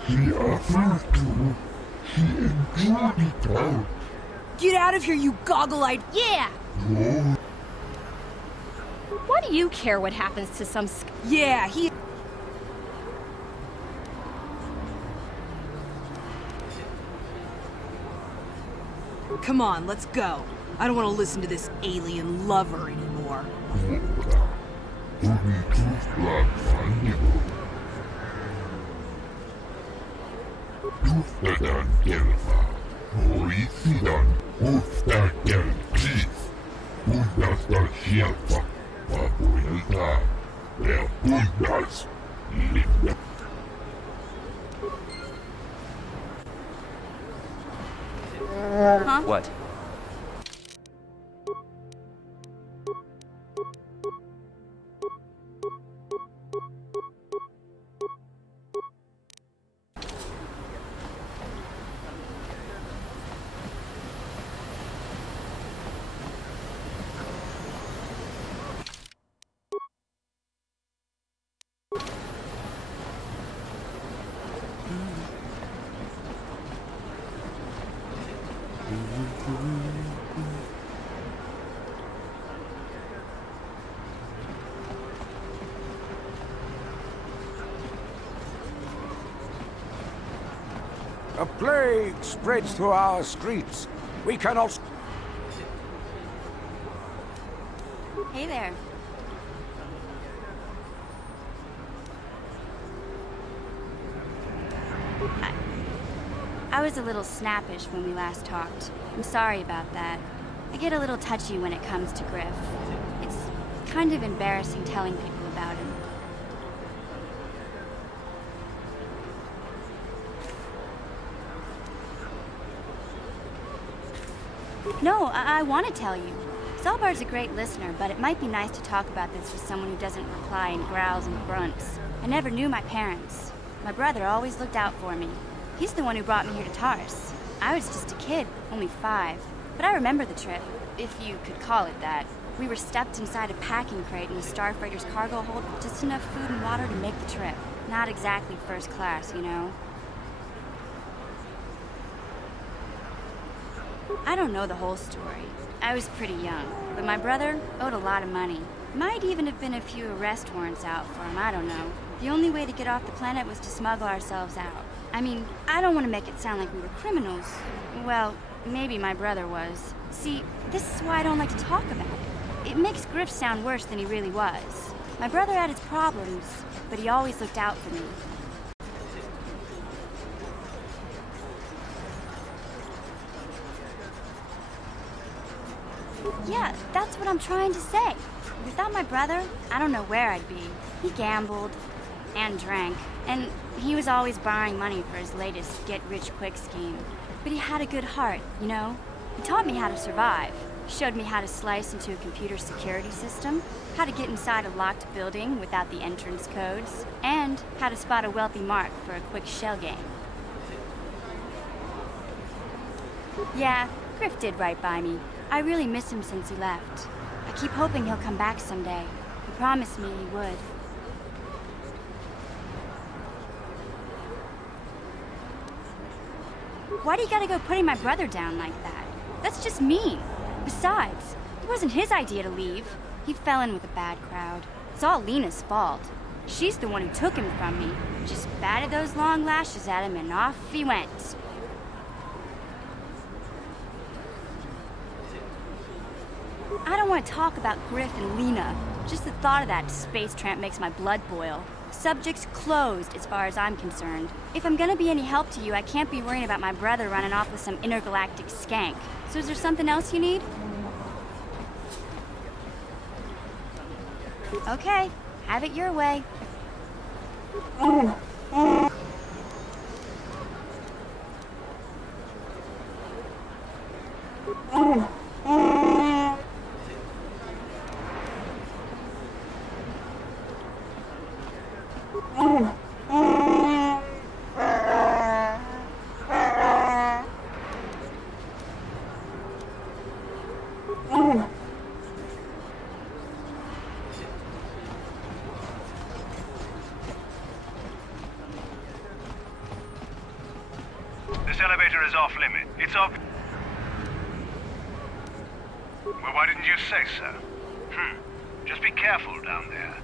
He offered to. He enjoyed it out. Get out of here, you goggle-eyed... Yeah! No. What do you care what happens to some Yeah, he... Come on, let's go. I don't want to listen to this alien lover anymore. Kunnasta sieltä vapuilta. Ja kunnas linnä. Huh? What? A plague spreads through our streets. We cannot... Hey there. I was a little snappish when we last talked. I'm sorry about that. I get a little touchy when it comes to Griff. It's kind of embarrassing telling people about him. No, I want to tell you. Zalbar's a great listener, but it might be nice to talk about this with someone who doesn't reply in growls and grunts. I never knew my parents. My brother always looked out for me. He's the one who brought me here to Tars. I was just a kid, only 5. But I remember the trip, if you could call it that. We were stuffed inside a packing crate in a Starfreighter's cargo hold with just enough food and water to make the trip. Not exactly first class, you know? I don't know the whole story. I was pretty young, but my brother owed a lot of money. Might even have been a few arrest warrants out for him, I don't know. The only way to get off the planet was to smuggle ourselves out. I mean, I don't want to make it sound like we were criminals. Well, maybe my brother was. See, this is why I don't like to talk about it. It makes Griff sound worse than he really was. My brother had his problems, but he always looked out for me. Yeah, that's what I'm trying to say. Without my brother, I don't know where I'd be. He gambled and drank, and he was always borrowing money for his latest get-rich-quick scheme. But he had a good heart, you know? He taught me how to survive. Showed me how to slice into a computer security system, how to get inside a locked building without the entrance codes, and how to spot a wealthy mark for a quick shell game. Yeah, Griff did right by me. I really miss him since he left. I keep hoping he'll come back someday. He promised me he would. Why do you gotta go putting my brother down like that? That's just mean. Besides, it wasn't his idea to leave. He fell in with a bad crowd. It's all Lena's fault. She's the one who took him from me. Just batted those long lashes at him and off he went. I don't want to talk about Griff and Lena. Just the thought of that space tramp makes my blood boil. Subject's closed as far as I'm concerned. If I'm gonna be any help to you, I can't be worrying about my brother running off with some intergalactic skank. So is there something else you need? Okay, have it your way. This elevator is off limit. It's off... Well, why didn't you say so? Just be careful down there.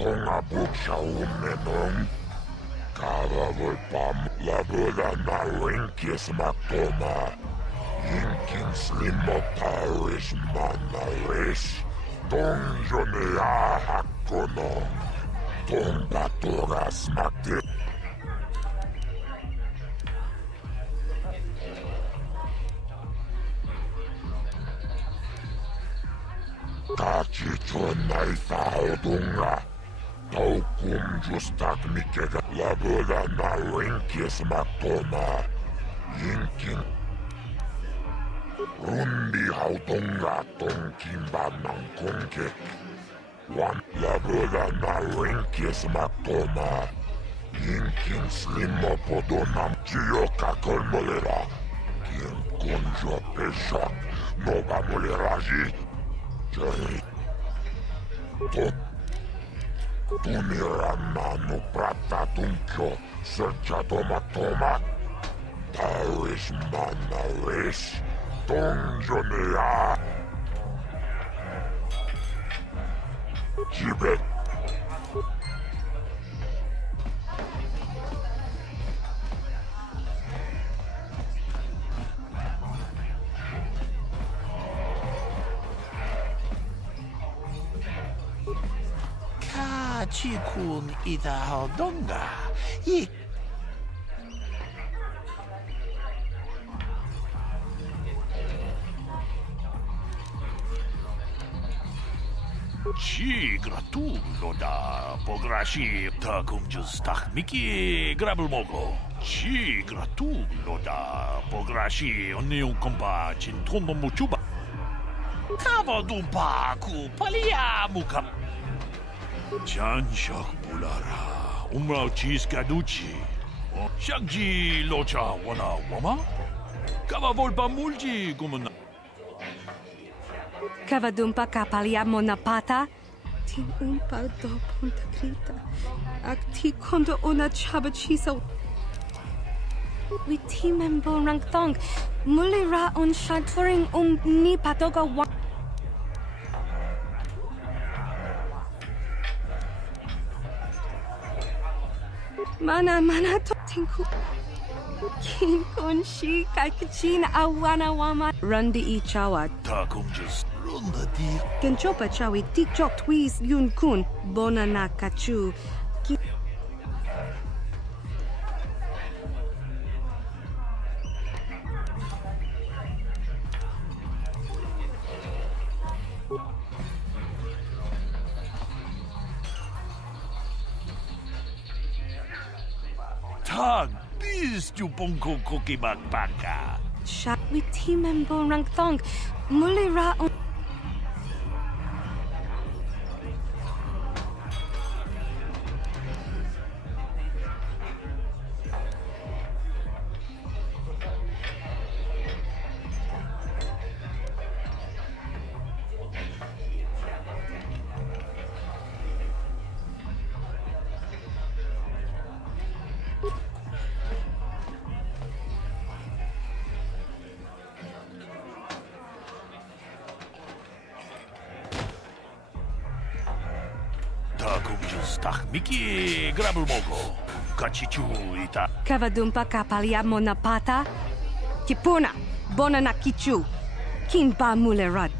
Tonga buksa ummenong. Kaavavoi pam lavuda na rinkis maktoma. Inkin slimmo pauris mannaris. Donjone ja hakkono. Tompa toras makti. Kachi chonnai saudunga. Taukum justak mikega lavuda na rinkis maktoma. Inkin rundi hautunga tonkin banang kunkek. Wan lavuda na rinkis maktoma. Inkin slimmo podonam chiyoka kolmolera. Kien konjo peshak nova moleraji. Jari. Tumirananu prata tunkyo serchadoma toma. Taris manaris. Donjonea. Jibet. Kachikun ida haldonga. Ci gratullo da pograshi takum justach miki grabelmogo. Ci gratullo da pograshi onion kompa cintono muchuba. Kavadumpa ku paliamuka. Janshak bulara umrao chiskaduchi. Shakji locha wana wama. Kavavolpa mulji gumana. Kavadumpa kapaliamo na pata. Tin umpa do punta krita. Akti kondo ona chabachisa. Witimembo rangthong. Mulira on shanturing ni patoga wa. Mana to tinku. Kinkon shi kakichin awana wama. Rundi ichawa. Takum just runda di. Kenchopa chawi tikchok twis yun kun. Bona na kachu. Tag bis tu ponko koki bakbaka. Shat witimembo rangthong. Mulira on. Miki grabelmogo. Kachichu ita. Kavadumpa kapaliamo na pata. Kipuna. Bona na kichu. Kinpa mulerad.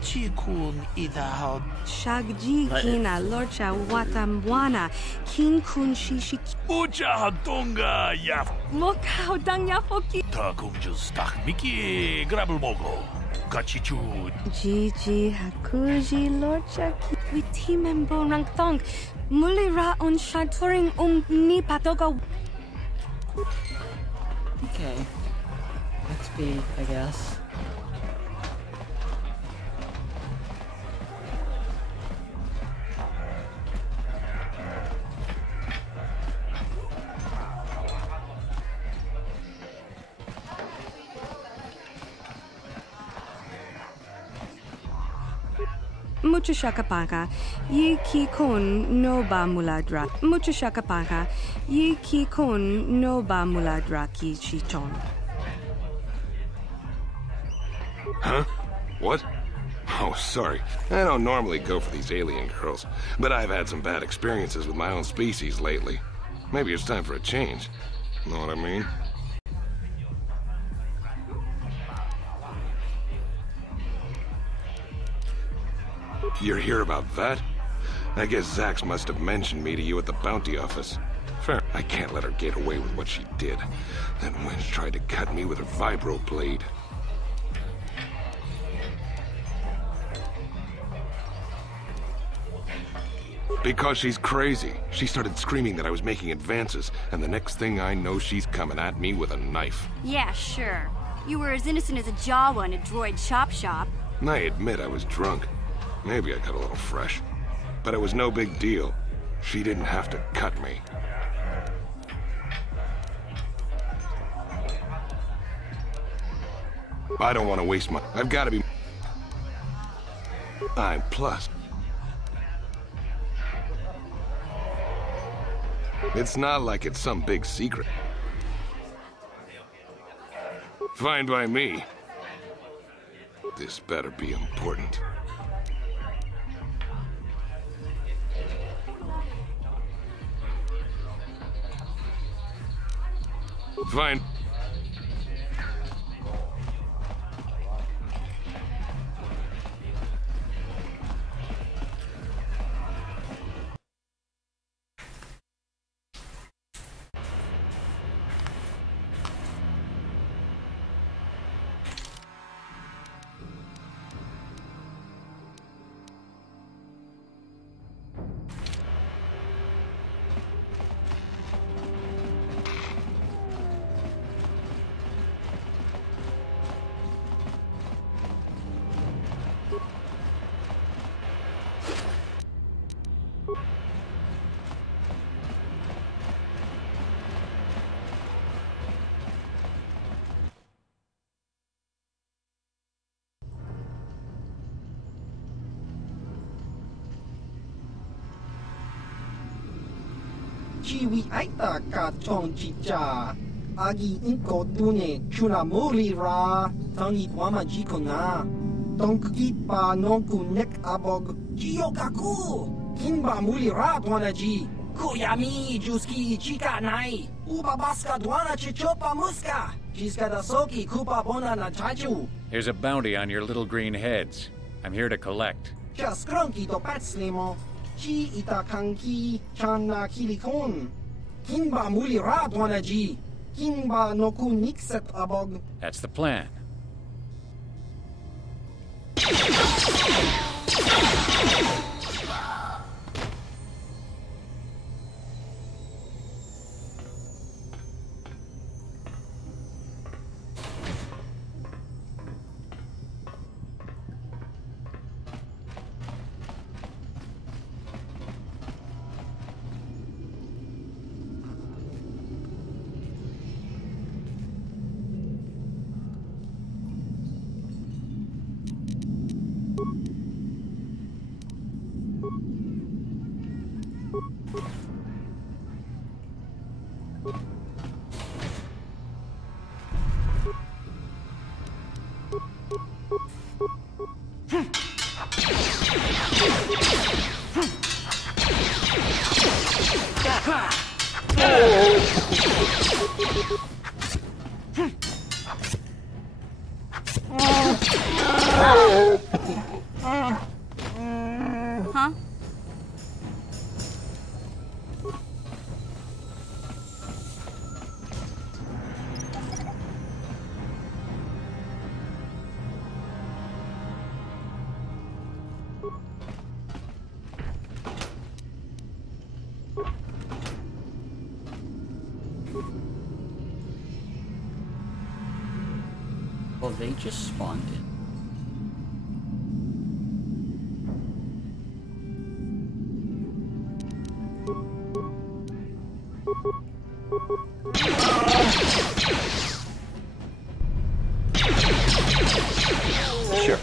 Chikun ida Shagji kina lorcha watamwana kin kun shishi Ucha hatonga yaf Moka odang yafoki Takum just miki grabelmogo Kachijud. Gigi Hakuji Lorchaki. Witimen Bonrang Thong. Mulira on Shaturing Ni Patoga. Okay. XP, I guess. Mucho shakapaka, ye ki kon no ba muladra. Mucho shakapaka, ye ki kon no ba muladra ki chiton. Huh? What? Oh, sorry. I don't normally go for these alien girls, but I've had some bad experiences with my own species lately. Maybe it's time for a change. Know what I mean? You're here about that? I guess Zax must have mentioned me to you at the bounty office. Fair. I can't let her get away with what she did. That wench tried to cut me with her vibro blade. Because she's crazy. She started screaming that I was making advances, and the next thing I know, she's coming at me with a knife. Yeah, sure. You were as innocent as a Jawa in a droid chop shop. I admit I was drunk. Maybe I got a little fresh. But it was no big deal. She didn't have to cut me. I don't want to waste my... I've got to be... Plus. It's not like it's some big secret. Fine by me. This better be important. Fine. Chiwi aita ka chong chicha. Agi inko tune chuna muli ra. Tangi wama jikona. Tonki pa nonku nek abog. Jiyokaku. Kinba muli ra dwana ji. Kuyami juski chika nai. Uba baska dwana chichopa muska. Jiska da soki kupa bona na chaju. Here's a bounty on your little green heads. I'm here to collect. Just cronky to patslimo. Chi itakanki chana kilikon. Kinba muli ra dwana ji. Kinba noku nikset abog. That's the plan. Huh? Well, they just spawned in. Sure.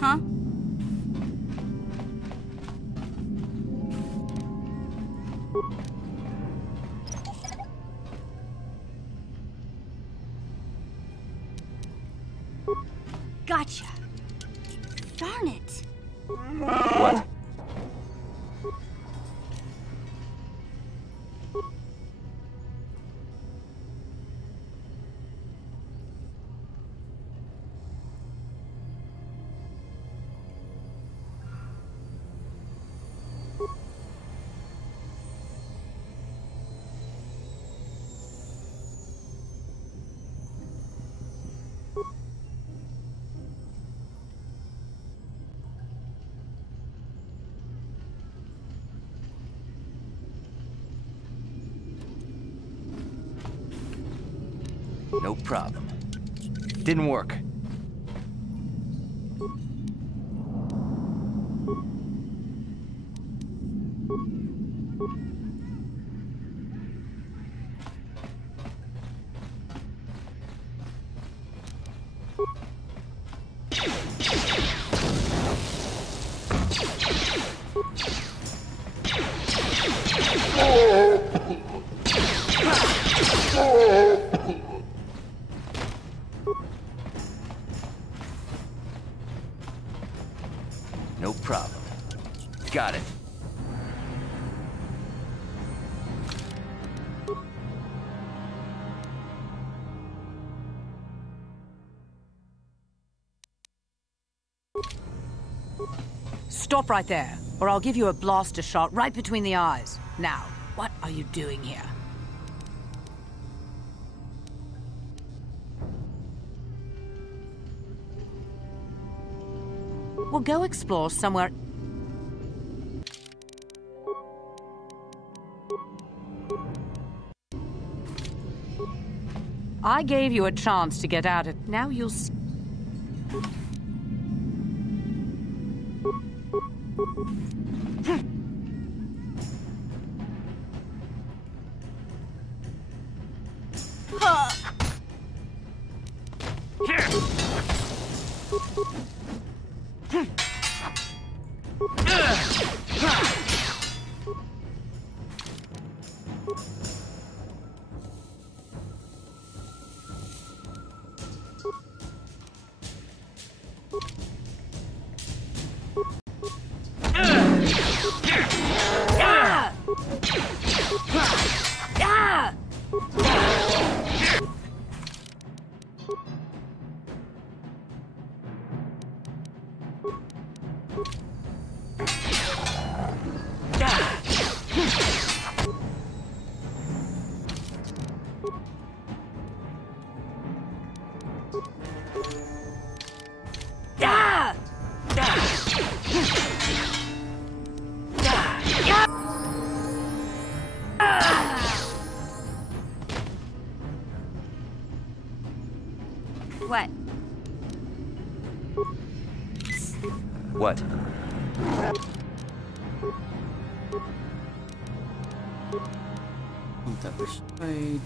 Huh? Gotcha. Darn it. What? No problem. Didn't work. No problem. Got it. Stop right there, or I'll give you a blaster shot right between the eyes. Now, what are you doing here? We'll go explore somewhere. I gave you a chance to get out of. Now you'll see. What? That was right.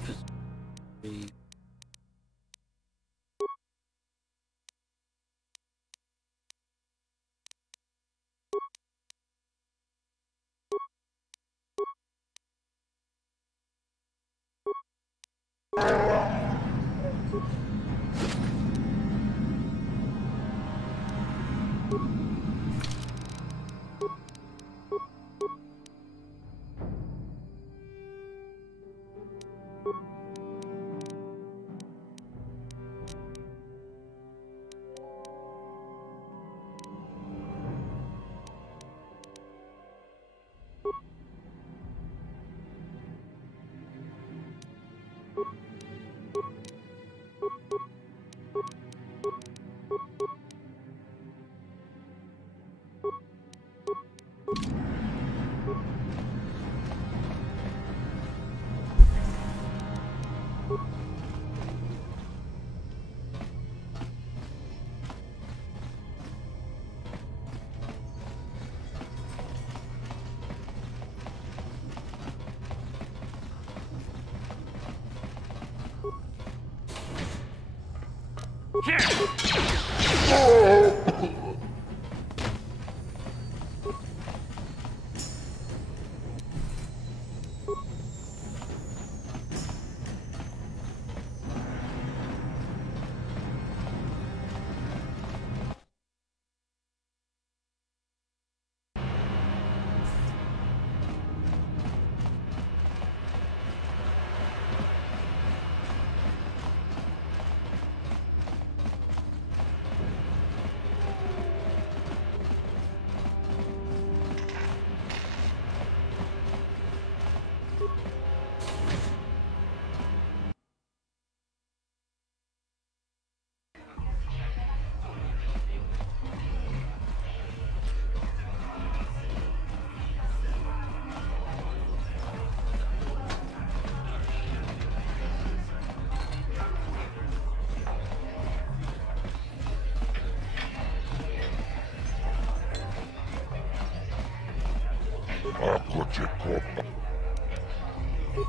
Kopa.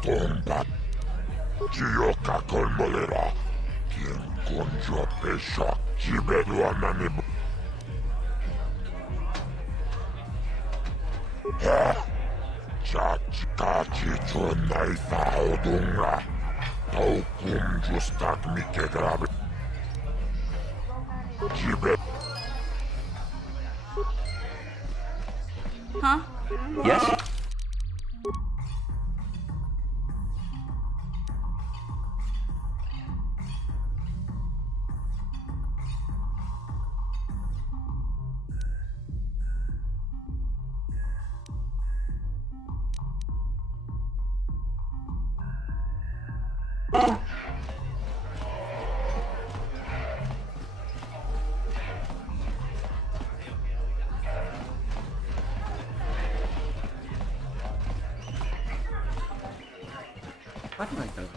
Tomba. Chioka kolmolera. Kien konjo pesha. Chibedwa nanibu. Chachi kachi chonai faodunga. Taukum justak mike grabe. Chibed. Huh? Yes? What am I doing?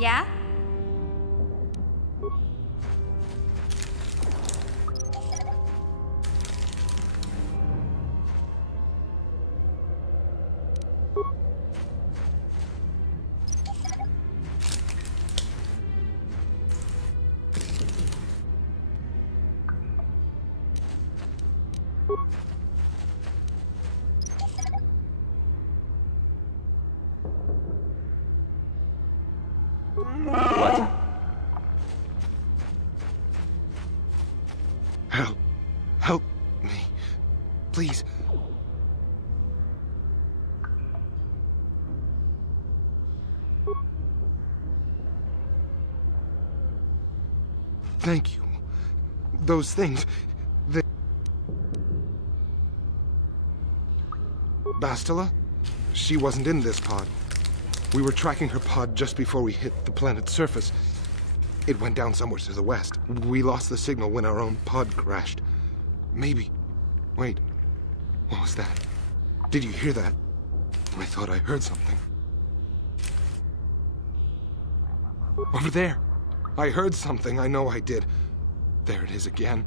Yeah? What? Help me. Please. Thank you. Those things... they... Bastila? She wasn't in this pod. We were tracking her pod just before we hit the planet's surface. It went down somewhere to the west. We lost the signal when our own pod crashed. Maybe... Wait. What was that? Did you hear that? I thought I heard something. Over there! I heard something, I know I did. There it is again.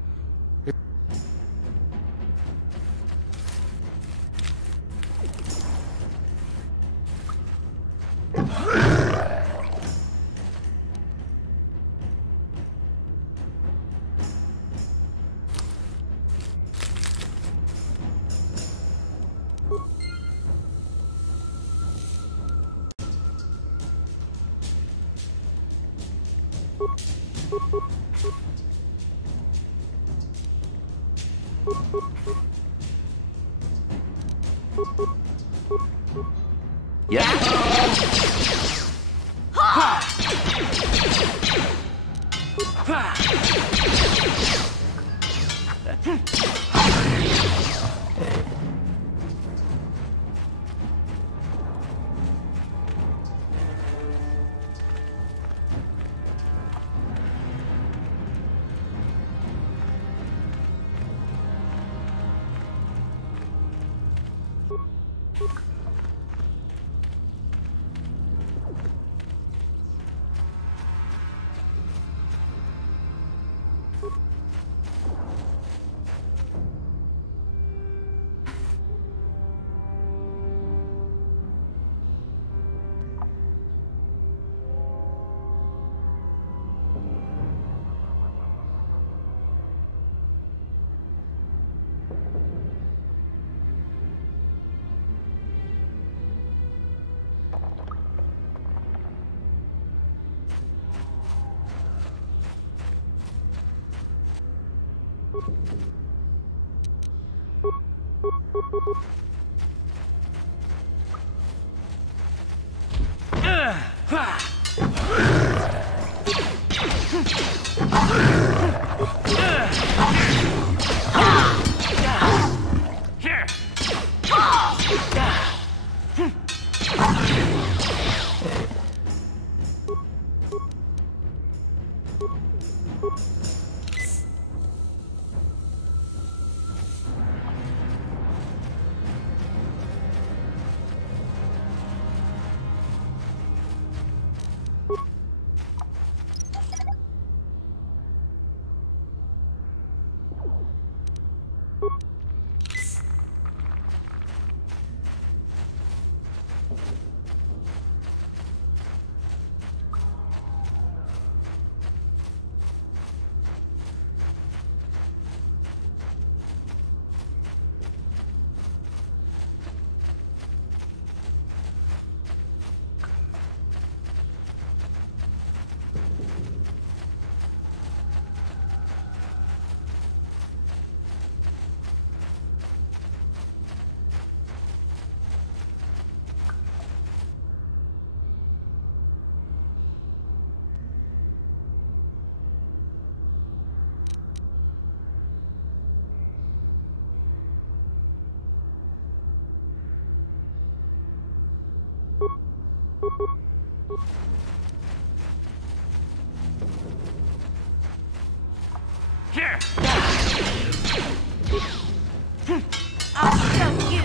Here! I'll show you!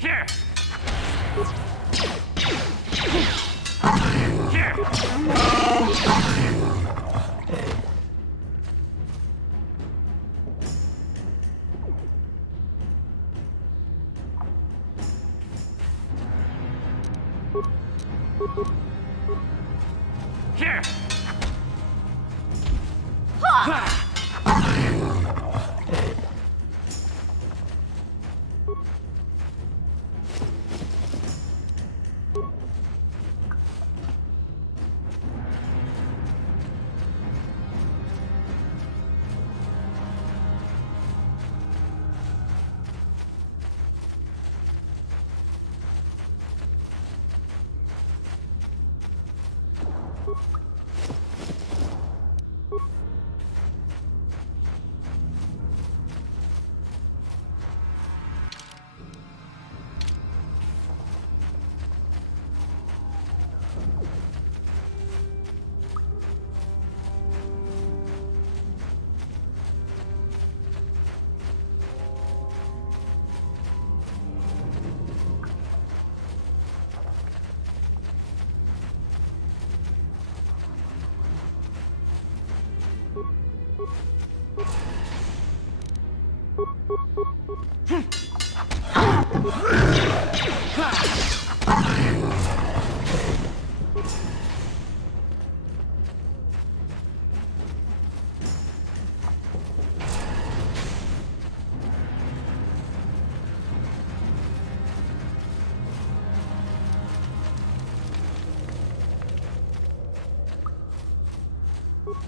Here! Here!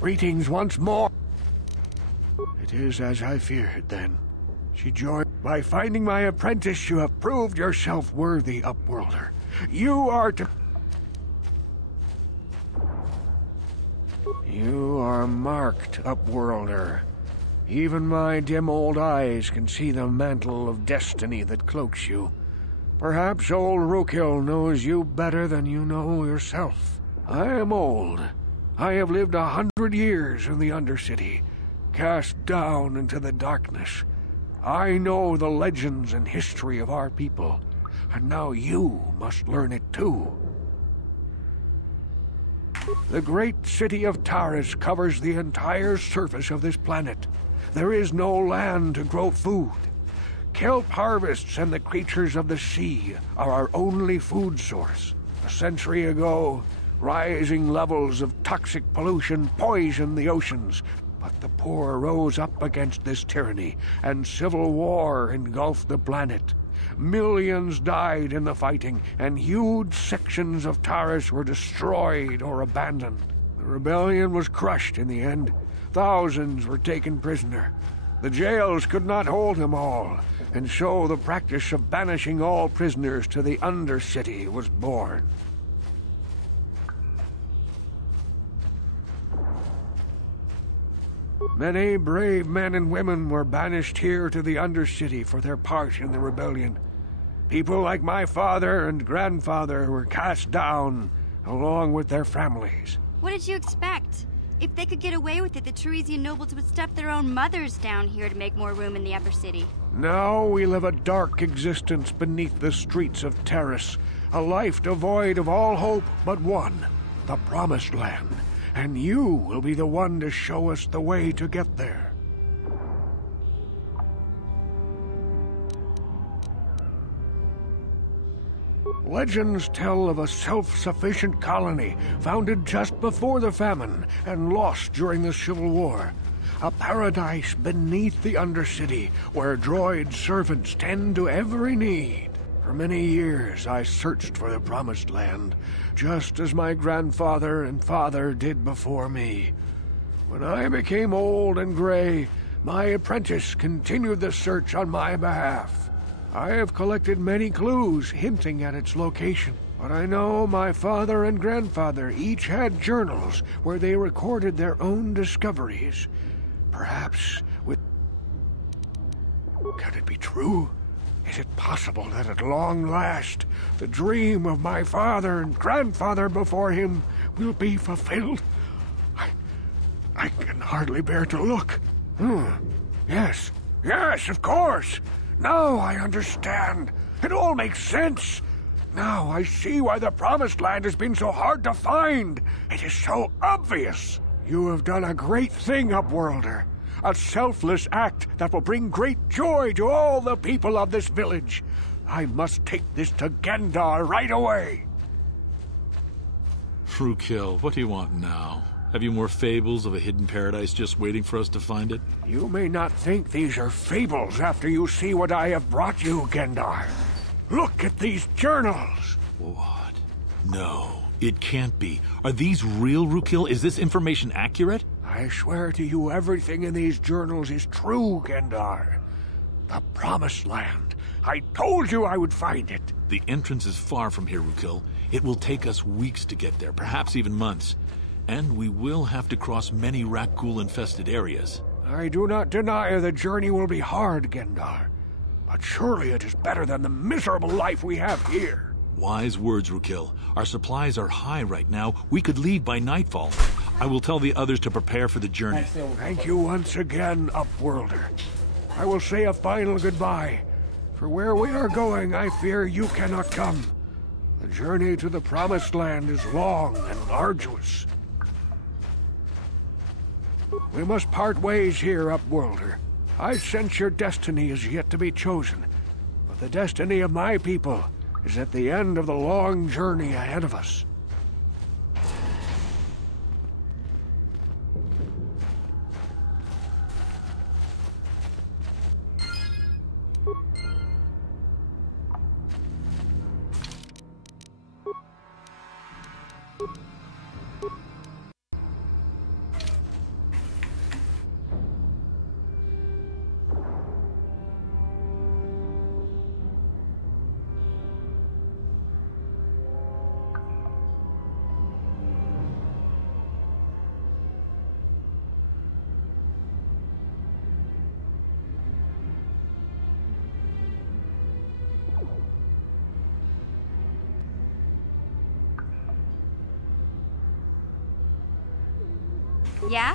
Greetings once more. It is as I feared, then. She joined. By finding my apprentice, you have proved yourself worthy, Upworlder. You are to... You are marked, Upworlder. Even my dim old eyes can see the mantle of destiny that cloaks you. Perhaps old Rookhill knows you better than you know yourself. I am old. I have lived 100 years in the Undercity, cast down into the darkness. I know the legends and history of our people, and now you must learn it too. The great city of Taris covers the entire surface of this planet. There is no land to grow food. Kelp harvests and the creatures of the sea are our only food source. A century ago, rising levels of toxic pollution poisoned the oceans, but the poor rose up against this tyranny, and civil war engulfed the planet. Millions died in the fighting, and huge sections of Taris were destroyed or abandoned. The rebellion was crushed in the end. Thousands were taken prisoner. The jails could not hold them all, and so the practice of banishing all prisoners to the Undercity was born. Many brave men and women were banished here to the Undercity for their part in the rebellion. People like my father and grandfather were cast down, along with their families. What did you expect? If they could get away with it, the Teresian nobles would stuff their own mothers down here to make more room in the Upper City. Now we live a dark existence beneath the streets of Taris, a life devoid of all hope but one, the Promised Land. And you will be the one to show us the way to get there. Legends tell of a self-sufficient colony founded just before the famine and lost during the Civil War. A paradise beneath the Undercity where droid servants tend to every need. For many years I searched for the Promised Land, just as my grandfather and father did before me. When I became old and gray, my apprentice continued the search on my behalf. I have collected many clues hinting at its location, but I know my father and grandfather each had journals where they recorded their own discoveries. Perhaps with... Can it be true? Is it possible that at long last, the dream of my father and grandfather before him will be fulfilled? I can hardly bear to look. Yes, of course. Now I understand. It all makes sense. Now I see why the Promised Land has been so hard to find. It is so obvious. You have done a great thing, Upworlder. A selfless act that will bring great joy to all the people of this village. I must take this to Gendar right away. Rookhill, what do you want now? Have you more fables of a hidden paradise just waiting for us to find it? You may not think these are fables after you see what I have brought you, Gendar. Look at these journals. What? No, it can't be. Are these real, Rookhill? Is this information accurate? I swear to you, everything in these journals is true, Gendar. The Promised Land. I told you I would find it. The entrance is far from here, Rookhill. It will take us weeks to get there, perhaps even months. And we will have to cross many Rakghoul-infested areas. I do not deny the journey will be hard, Gendar. But surely it is better than the miserable life we have here. Wise words, Rookhill. Our supplies are high right now. We could leave by nightfall. I will tell the others to prepare for the journey. Thank you once again, Upworlder. I will say a final goodbye. For where we are going, I fear you cannot come. The journey to the Promised Land is long and arduous. We must part ways here, Upworlder. I sense your destiny is yet to be chosen, but the destiny of my people is at the end of the long journey ahead of us. Yeah?